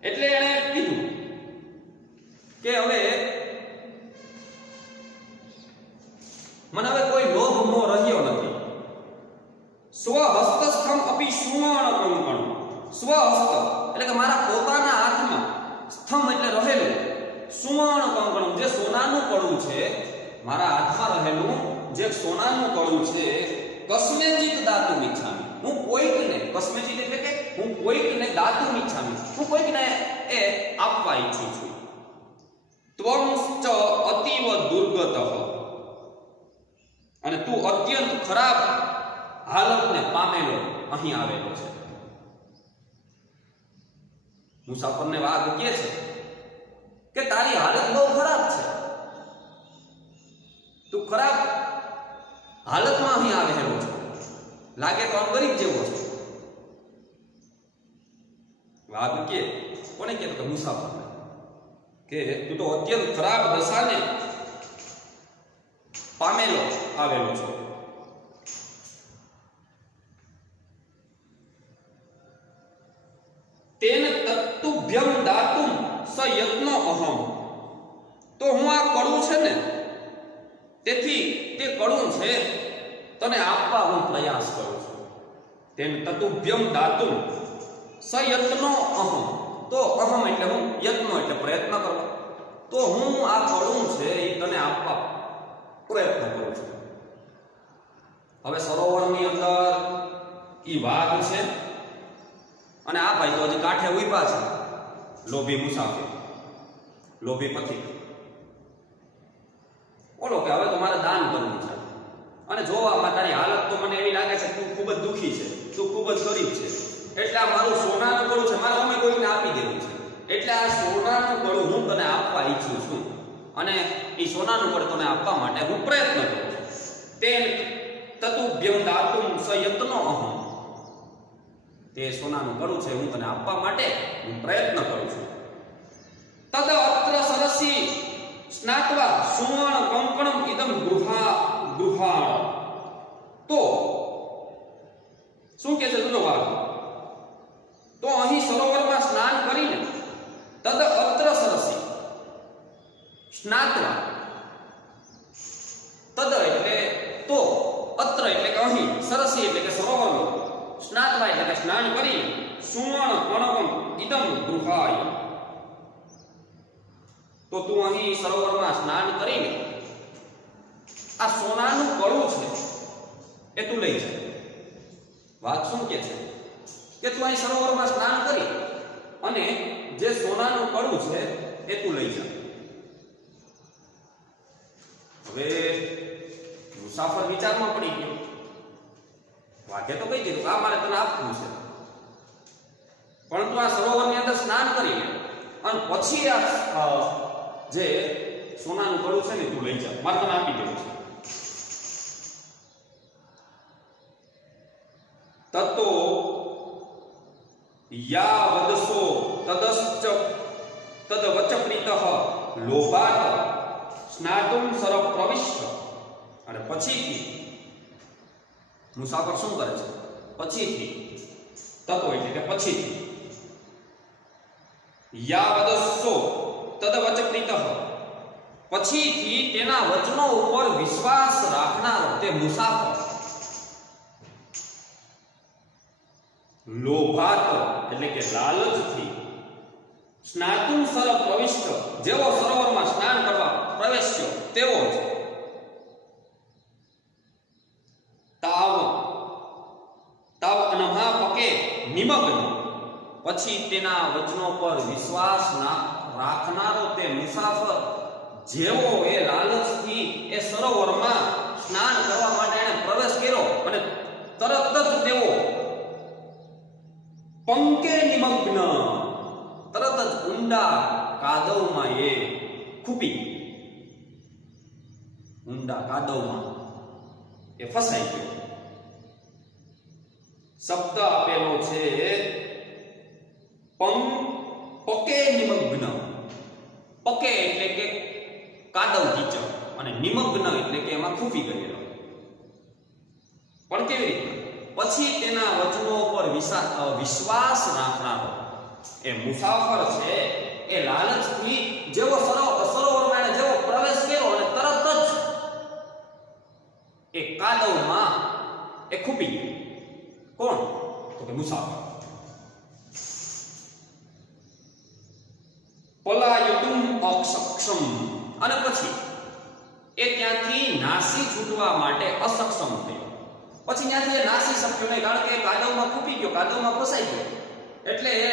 એટલે એણે કીધું કે હવે મને હવે કોઈ લોભ મોહ રહ્યો નથી. સ્વહસ્તસ્થમ અપી સુવર્ણ કંકણ. સ્વહસ્ત એટલે કે મારા પોતાના હાથમાં, સ્થમ એટલે રહેલું, સુવર્ણ કંકણ જે સોનાનું કડું છે, મારા હાથમાં રહેલું જે સોનાનું કડું છે, કસ્મેચિત દાતુમ ઈચ્છામિ. હું કોઈકને, કસ્મેચિત એટલે કે હું કોઈકને દાતુમ ઈચ્છામિ, હું કોઈકને એ આપવા ઈચ્છું છું. ત્વંશ્ચ અતીવ દુર્ગતઃ. અને તું અત્યંત ખરાબ હાલતને પામેલો અહીં આવેલો છે. મુસાફરને વાઘ કહે છે કે તારી હાલત બહુ ખરાબ છે, તું ખરાબ હાલતમાં અહીં આવેલો છે, લાગે તો આમ ગરીબ જેવો છે. વાઘ કે કોને કે મુસાફરને કે તું તો અત્યંત ખરાબ દશાને પામેલો આવેલો છો. તતુભ્યમ દાતુમ સયત્ન અહમ. તો હું આ કડું છે ને, તેથી તે કડું છે તને આપવા હું પ્રયાસ કરું છું. તેમ તતુભ્યમ દાતુમ સયત્નો અહમ. તો અહમ એટલે હું, યત્નો એટલે પ્રયત્ન કરવો. તો હું આ કડું છે એ તને આપવા પ્રયત્ન કરું છું. હવે સરોવરની અંદર ઈ વાઘ છે અને આ ભાઈ તો હજી કાંઠે ઉભા છે. લોભી મુસાફિર, લોભી પથિક. બોલો કે હવે તો મારે દાન કરવું છે અને જોવામાં તારી હાલત તો મને એવી લાગે છે તું ખૂબ જ દુઃખી છે, તું ખૂબ જ ગરીબ છે, એટલે આ મારું સોનાનું કડું છે, મારે અમે કોઈને આપી દેવું છે. એટલે આ સોનાનું કડું હું તને આપવા ઈચ્છું છું અને એ સોનાનું કડું તને આપવા માટે હું પ્રયત્ન કરું છું. તે તતુભ્યમ દાતુમ સયત્નો અહમ. તે સોનાનું કડું છે હું તને આપવા માટે હું પ્રયત્ન કરું છું. તદ અત્ર સરસી સ્નાત્વા સુવર્ણ કંકણમ ઇદમ ગૃહાણ. તો શું કહે છે તુજો વાઘ? તો અહીં સરોવરમાં સ્નાન કરીને તદ અત્ર સરસી સ્નાત્વા. તદ એટલે તો, અત્ર એટલે કે અહીં, સરસી એટલે કે સરોવરમાં, સ્નાત્વા એટલે કે સ્નાન કરી, સુવર્ણ કણકમ ઇદમ ગૃહાય. તો તું અહીં સરોવરમાં સ્નાન કરીને આ સોનાનું કડું છે એ તું લઈ જા. વાત શું કે છે કે તું અહીં સરોવરમાં સ્નાન કરી અને જે સોનાનું કડું છે એ તું લઈ જા. હવે મુસાફર વિચારમાં પડી ગયો. વાઘે તો કહી દીધું આ મારે તને આપવું છે, પરંતુ આ સરોવરની અંદર સ્નાન કરી અને પછી આ જે સોનાનું કડું છે ને તું લઈ જા, મારે તને આપી દેવું છે. તતો યા વદસો તદશ્ચ તદવચપ્રીતઃ લોભાત સ્નાતુમ સર પ્રવિષ્ટ. અને પછીથી મુસાફર શું કરે છે? પછીથી, તતો એટલે કે પછીથી, યા વદસો તદવચપ્રીતઃ, પછીથી તેના વચનો ઉપર વિશ્વાસ રાખનારો તે મુસાફર, લોભાત એટલે કે લાલચથી, સ્નાતુમ સર પ્રવિષ્ટ જેવો સરોવરમાં સ્નાન કરવા પ્રવેશ્યો તેવો જ, તાવ અનમા પકે નિમગ્ન, પછી તેના વચનો પર વિશ્વાસ રાખનારો તે મુસાફર જેવો એ લાલચથી એ સરોવરમાં સ્નાન કરવા માટે એને પ્રવેશ કર્યો અને તરત જ તેવો પંકે નિમગ્ન, તરત જ ઊંડા કાદવમાં એ ખૂપી, ઊંડા કાદવમાં એ ફસાઈ ગયો. શબ્દ આપેલો છે પકે નિમગ્ન. પકે એટલે કે કાદવ કીચડ અને નિમગ્ન એટલે કે એમાં ખૂપી ગયેલો. પણ કેવી રીતે? પછી તેના વચનો પર વિશ્વાસ રાખનારો એ મુસાફર છે એ લાલચથી જેવો સરોવરમાં એને જેવો પ્રવેશ કર્યો અને તરત જ એ કાદવમાં એ ખૂપી ગયો. કોણ? તો કે મુસાફર. પલાયતુમ અસક્ષમ, અને પછી એ ત્યાંથી નાસી છૂટવા માટે અસક્ષમ થયો. પછી ત્યાંથી એ નાસી શક્યો નહીં, કારણ કે કાદવમાં ખૂપી ગયો, કાદવમાં ફસાઈ ગયો, એટલે એ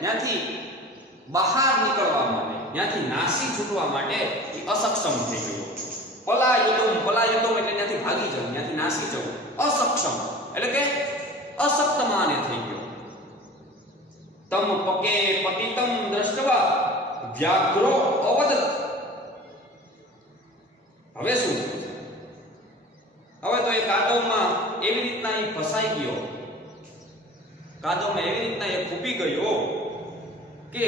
ત્યાંથી બહાર નીકળવા માટે, ત્યાંથી નાસી છૂટવા માટે એ અસક્ષમ થઈ ગયો. પલાયતુમ, પલાયતુમ એટલે ત્યાંથી ભાગી જવું, ત્યાંથી નાસી જવું. અસક્ષમ એટલે કે અશક્તમાન થઈ ગયો. તમ પકે પતિતમ દ્રષ્ટવા વ્યાઘ્રો અવદત. હવે શું? હવે તો એ કાદવમાં એવી રીતના એ ફસાઈ ગયો, કાદવમાં એવી રીતના એ ખૂપી ગયો કે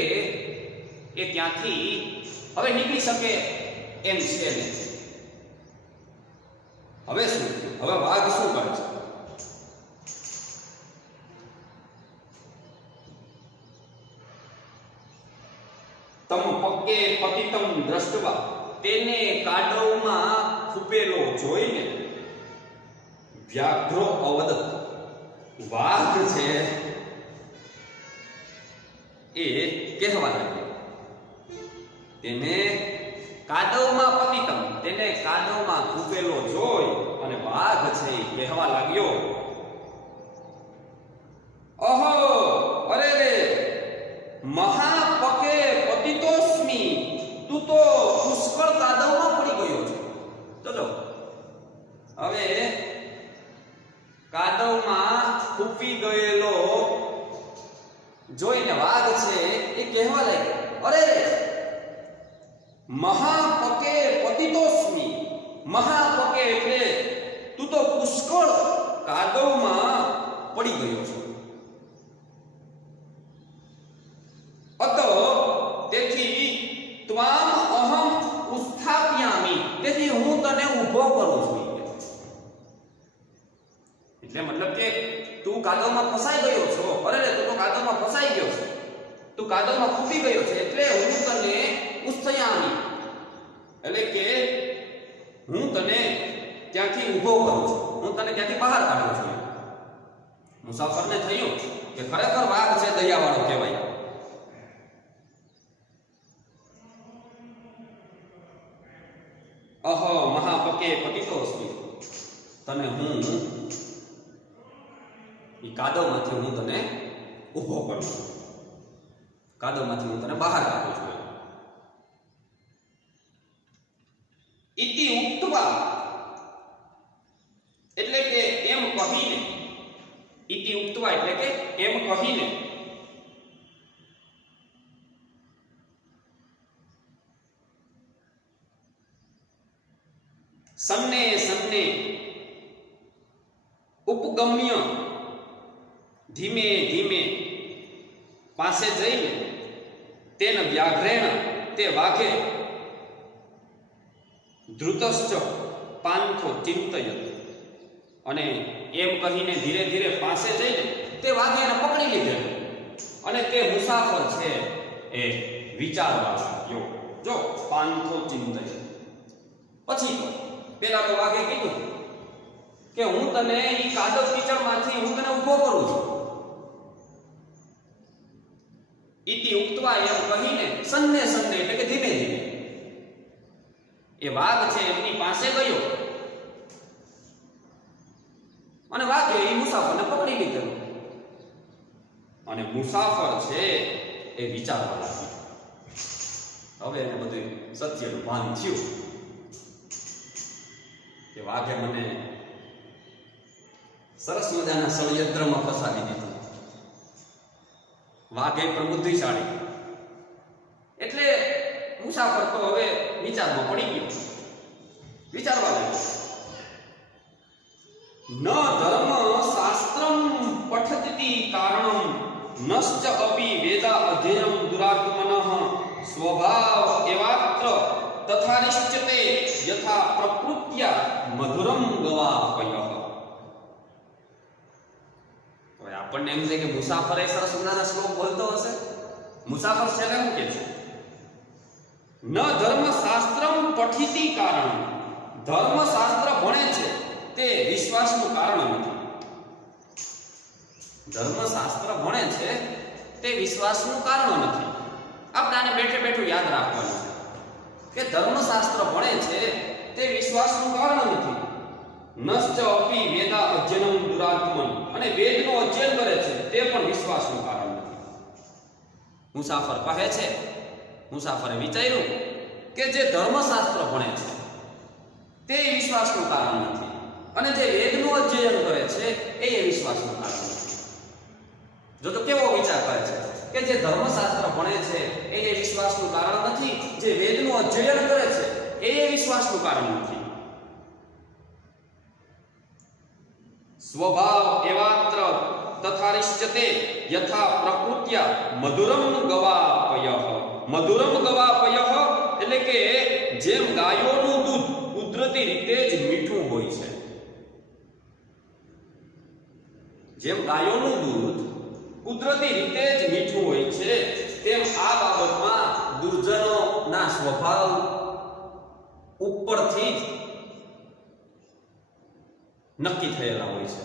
એ ત્યાંથી હવે નીકળી શકે એમ છે નહીં. હવે શું? હવે વાઘ શું કરે છે? તમ પક્કે પતિતમ દ્રષ્ટવા, તેને કાદવમાં ખૂપેલો જોઈને વ્યાઘ્રો અવદત, વાઘ છે એ કહેવા લાગ્યો. તેને કાદવમાં પતિતમ, તેને કાદવમાં ખૂપેલો જોઈ અને વાઘ છે એ કહેવા લાગ્યો, અહો અરે રે મહાપકે પતિતોસ્મી, તું તો પુષ્કળ કાદવમાં પડી ગયો છે. ચલો હવે કાદવમાં ખૂપી ગયેલો જોઈને વાઘ છે એ કહેવા લાગ્યો, અરે રે મહાપકે પતિતોસ્મી, મહાપકે એટલે તું તો પુષ્કળ કાદવમાં પડી ગયો છે. અત તેથી ત્વામ અહમ ઉસ્થાપ્યામિ, તેથી હું તને ઊભો કરું છું. એટલે મતલબ કે તું કાદવમાં ફસાઈ ગયો છો, અરે તું તો કાદવમાં ફસાઈ ગયો છે, તું કાદવમાં ખૂપી ગયો છે, એટલે હું તને ઉસ્થયામિ, એટલે કે હું તને ત્યાંથી ઊભો કરું છું, હું તને ત્યાંથી બહાર કાઢું છું. મુસાફરને થયું કે ખરેખર વાઘ છે દયાવાળો કહેવાય. અહ મહાપકે પતિતોસ્મિ, તને હું ઈ કાદવમાંથી હું તને ઊભો કરું છું, કાદવમાંથી હું તને બહાર કાઢું છું. ઇતિ ઉક્તવા, એટલે કે એમ કહીને, ઇતિ ઉક્તવા એટલે કે એમ કહીને સન્ને સન્ને ઉપગમ્ય, ધીમે ધીમે પાસે જઈને તેન વ્યાઘ્રેણ, તે વાઘે ધૃતશ્ચ પાંથો ચિંતયત, અને એમ કહીને ધીરે ધીરે પાસે જઈને તે વાઘે એને પકડી લીધેલો અને તે મુસાફર છે એ વિચારવા લાગ્યો. જો પાંથો ચિંતયત, પછી તો પેલા તો વાઘે કીધું કે હું તને ઈ કાદવ કીચડમાંથી હું તને ઊભો કરું છું. ઇતિ ઉક્તવા એમ કહીને સન્ને સન્ને એટલે કે ધીમે ધીમે એ વાઘ છે એમની પાસે ગયો અને વાઘે એ મુસાફરને પકડી લીધેલો અને મુસાફર છે એ વિચારવા લાગ્યો. હવે એને બધું સત્યનું ભાન થયું કે વાઘે મને સરસ મજાના ષડયંત્રમાં ફસાવી દીધો. વાઘે પણ બુદ્ધિશાળી, એટલે મુસાફર તો હવે વિચારમાં પડી ગયો, વિચારવા લાગ્યો. ન ધર્મ શાસ્ત્રમ પઠતી કારણમ નશ્ચ અપી વેદા અધ્યયનમ દુરાત્મનઃ સ્વભાવ એવાત્ર તથારિષ્યતે યથા પ્રકૃત્યા મધુરમ ગવાપયઃ. હવે આપણને એમ છે કે મુસાફર એ સરસ મજાના શ્લોક બોલતો હશે. મુસાફર છે શું કે છે? ન ધર્મશાસ્ત્રમ પઠિતી કારણ, ધર્મશાસ્ત્ર ભણે છે તે વિશ્વાસનું કારણ નથી. ધર્મશાસ્ત્ર ભણે છે તે વિશ્વાસનું કારણ નથી. આપણે આને બેઠે બેઠું યાદ રાખવાનું છે કે ધર્મશાસ્ત્ર ભણે છે તે વિશ્વાસનું કારણ નથી. નશ્ચ અપી વેદા અધ્યયનમ દુરાત્મન, અને વેદનું અધ્યયન કરે છે તે પણ વિશ્વાસનું કારણ નથી. મુસાફર કહે છે, મુસાફરે વિચાર્યું કે જે ધર્મશાસ્ત્ર ભણે છે તે વિશ્વાસનું કારણ નથી, અને જે વેદનું અધ્યયન કરે છે એ વિશ્વાસનું કારણ નથી. જો તો કેવો વિચાર કરે છે કે જે ધર્મશાસ્ત્ર ભણે છે એ વિશ્વાસનું કારણ નથી, જે વેદનું અધ્યયન કરે છે એ વિશ્વાસનું કારણ નથી. સ્વભાવ એવાત્ર તથારિષ્યતે યથા પ્રકૃત્યા મધુરમ ગવાપયઃ. મધુરમ ગવાપયઃ એટલે કે જેમ ગાયોનું દૂધ કુદરતી રીતે જ મીઠું હોય છે, જેમ ગાયોનું દૂધ કુદરતી રીતે જ મીઠું હોય છે, તેમ આ બાબતમાં દુર્જન સ્વભાવ ઉપરથી જ નક્કી થયેલા હોય છે.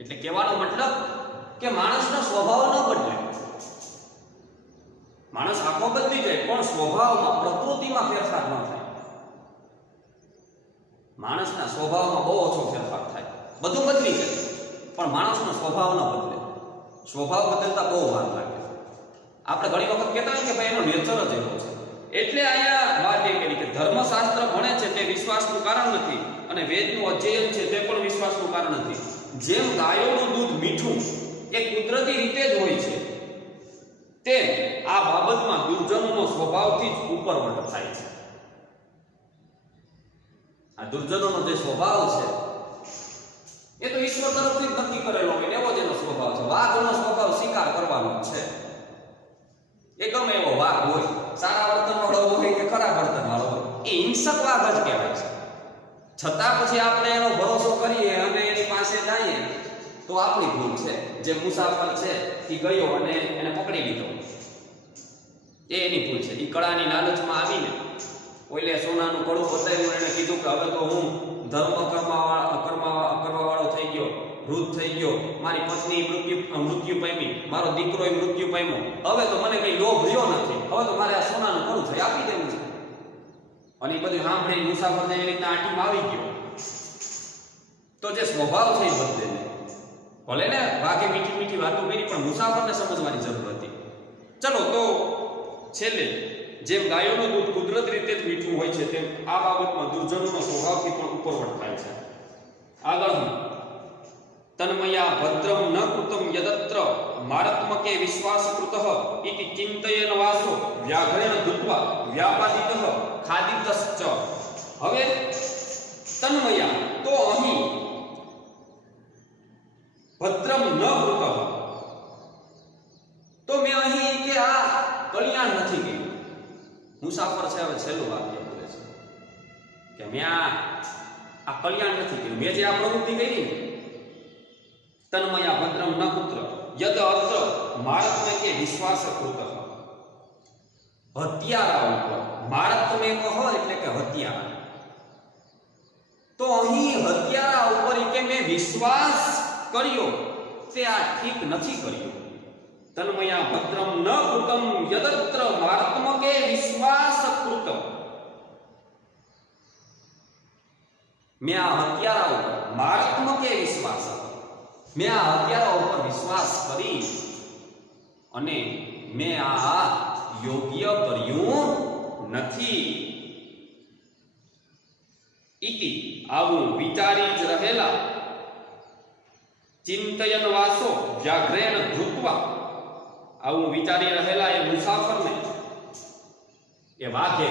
એટલે કહેવાનો મતલબ કે માણસનો સ્વભાવ ન બદલે, માણસ આખો બદલી જાય પણ સ્વભાવમાં, પ્રકૃતિમાં ફેરફાર ન થાય. માણસના સ્વભાવમાં બહુ ઓછો ફેરફાર થાય, બધું બદલી જાય પણ માણસનો સ્વભાવ ન બદલે. સ્વભાવ બદલતા બહુ વાર લાગે. આપણે ઘણી વખત કહેતા હોય કે ભાઈ એનો નેચર જ એવો છે. એટલે અહીંયા વાત એ કરી કે ધર્મશાસ્ત્ર ભણે છે તે વિશ્વાસનું કારણ નથી અને વેદનું અધ્યયન છે તે પણ વિશ્વાસનું કારણ નથી. જેમ ગાયોનું દૂધ મીઠું એ કુદરતી રીતે જ હોય છે, તેમ આ બાબતમાં દુર્જનોનો સ્વભાવથી જ ઉપરવટ થાય છે. આ દુર્જનોનો જે સ્વભાવ છે એ તો ઈશ્વર તરફથી જ નક્કી કરેલો હોય, એવો જ એનો સ્વભાવ છે. વાઘનો સ્વભાવ શિકાર કરવાનો છે. એ ગમે એવો વાઘ હોય, સારા વર્તનવાળો હોય કે ખરાબ વર્તનવાળો હોય, એ હિંસક વાઘ જ કહેવાય છે. છતાં પછી આપણે એનો ભરોસો કરીએ અને એની પાસે જઈએ તો આપણી ભૂલ છે. જે મુસાફર છે એ ગયો અને એને પકડી લીધો, એ એની ભૂલ છે. એ કળાની લાલચમાં આવીને ઓલે સોનાનું કડું બતાવ્યું, એને કીધું કે હવે તો હું ધર્મ કરવાવાળો થઈ ગયો, વૃદ્ધ થઈ ગયો, મારી પત્ની મૃત્યુ પામી, મારો દીકરો મૃત્યુ પામ્યો, હવે તો મને કઈ લોભ રહ્યો નથી, હવે તો મારે આ સોનાનું કડું છે આપી દેવું છે. અને એ બધું સાંભળીને મુસાફરને એવી રીતના આંટીમાં આવી ગયો. તો જે સ્વભાવ છે એ બદલે નહીં. ભલે ને વાઘે મીઠી મીઠી વાતો કરી પણ મુસાફરને સમજવાની જરૂર હતી. ચલો તો છેલ્લે જેમ ગાયોનું દૂધ કુદરત રીતે જ મીઠું હોય છે તેમ આ બાબતમાં દુર્જનોનો સ્વભાવથી પણ ઉપરવટ થાય છે. આગળ તન્મયા ભદ્રમ ન કૃતમ યદત્ર મારાત્મકે વિશ્વાસકૃતઃ ઇતિ ચિંતયન વાસો વ્યાઘ્રેણ ધૂત્વા વ્યાપાદિતઃ ખાદિતશ્ચ. હવે તન્મયા તો અહીં ભદ્રમ ન કૃતઃ, તો મેં અહીં કે આ કલ્યાણ નથી કર્યું. મુસાફર છે, હવે છેલ્લું વાક્ય બોલે છે કે મેં આ કલ્યાણ નથી કર્યું. મેં જે આ પ્રવૃત્તિ કરી ને તન્મયા ભદ્રમ ન પુત્ર યદ અત્ર મારાત્મકે વિશ્વાસકૃતઃ, હત્યારા ઉપર મારાત્મે કહો એટલે કે હત્યારા. તો અહીં હત્યારા ઉપર કે મેં વિશ્વાસ કર્યો તે આ ઠીક નથી કર્યું. તન્મયા ભદ્રમ ન કૃતમ યદત્ર મારાત્મકે વિશ્વાસકૃત, મેં આ હત્યારા ઉપર મારાત્મકે વિશ્વાસ, મેં આ હત્યારા ઉપર વિશ્વાસ કરી અને મેં આ યોગ્ય કર્યું નથી. ઇતિ આવું વિચારી જ રહેલા ચિંતયન વાસો વ્યાઘ્રેણ ધૃત્વા, આવું વિચારી રહેલા એ મુસાફરને એ વાઘે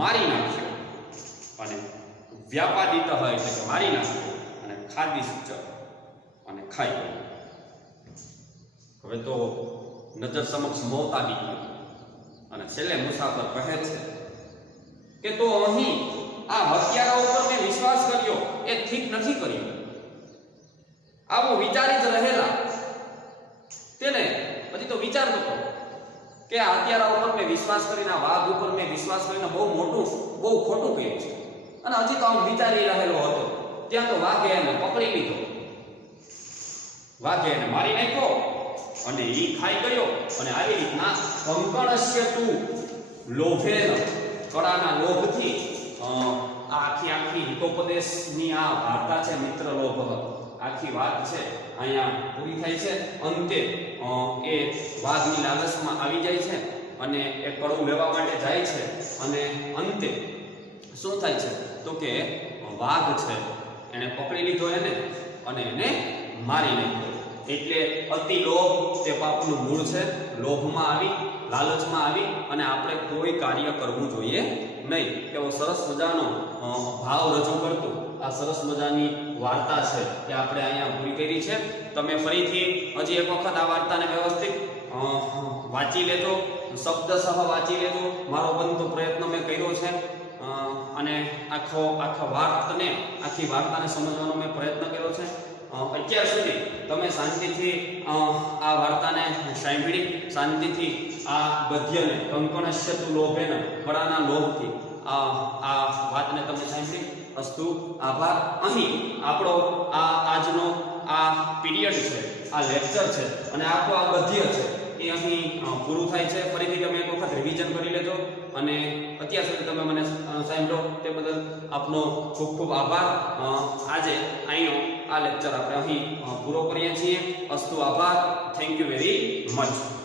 મારી નાખ્યો અને વ્યાપાદિત હોય એટલે કે મારી નાખ્યો અને ખાદિશ્ચ અને ખાઈ ગયો. હવે તો નજર સમક્ષ મોત આવી ગયું અને છેલ્લે મુસાફર કહે છે કે તો અહીં આ હત્યારા ઉપર મેં વિશ્વાસ કર્યો એ ઠીક નથી કર્યું. આવું વિચારી જ રહેલા તેને પછી તો વિચારતો હતો કે આ હત્યારા ઉપર મેં વિશ્વાસ કરીને, આ વાઘ ઉપર મેં વિશ્વાસ કરીને બહુ મોટું બહુ ખોટું કર્યું છે. અને હજી તો આમ વિચારી રહેલો હતો ત્યાં તો વાઘે એને પકડી લીધો, વાઘે એને મારી નાખ્યો અને એ ખાઈ ગયો. અને આવી રીતના કંકણસ્ય તું લોભેન, કળાના લોભથી આખી હિતોપદેશની આ વાર્તા છે મિત્ર લોભ, આખી વાત છે અહીંયા પૂરી થાય છે. અંતે એ વાઘની લાલચમાં આવી જાય છે અને એ કડું લેવા માટે જાય છે અને અંતે શું થાય છે તો કે વાઘ છે એને પકડી લીધો એને અને એને મારી નાખ્યો. એટલે અતિ લોભ તે પાપનું મૂળ છે. લોભમાં આવી, લાલચમાં આવી અને આપણે કોઈ કાર્ય કરવું જોઈએ નહીં. એવો સરસ મજાનો ભાવ રજૂ કરતું આ સરસ મજાની વાર્તા છે એ આપણે અહીંયા પૂરી કરી છે. તમે ફરીથી હજી એક વખત આ વાર્તાને વ્યવસ્થિત વાંચી લેજો, શબ્દસહ વાંચી લેજો. મારો બનતો પ્રયત્ન મેં કર્યો છે અને આખી વાર્તાને સમજવાનો મેં પ્રયત્ન કર્યો છે. અત્યાર સુધી તમે શાંતિથી આ વાર્તાને સાંભળી, શાંતિથી આ ગદ્યને કંકણસ્ય તુ લોભેન કળાના લોભથી આ વાતને તમે સાંભળી. અસ્તુ, આભાર. અહીં આપણો આજનો આ પીરિયડ છે, આ લેક્ચર છે અને આપણો આ ગદ્ય છે એ અહીં પૂરું થાય છે. ફરીથી તમે એક વખત રિવિઝન કરી લેજો અને અત્યાર સુધી તમે મને સાંભળો તે બદલ આપનો ખૂબ ખૂબ આભાર. આજે અહીંનો આ લેક્ચર આપણે અહીં પૂરો કરીએ છીએ. અસ્તુ, આભાર. Thank you very much.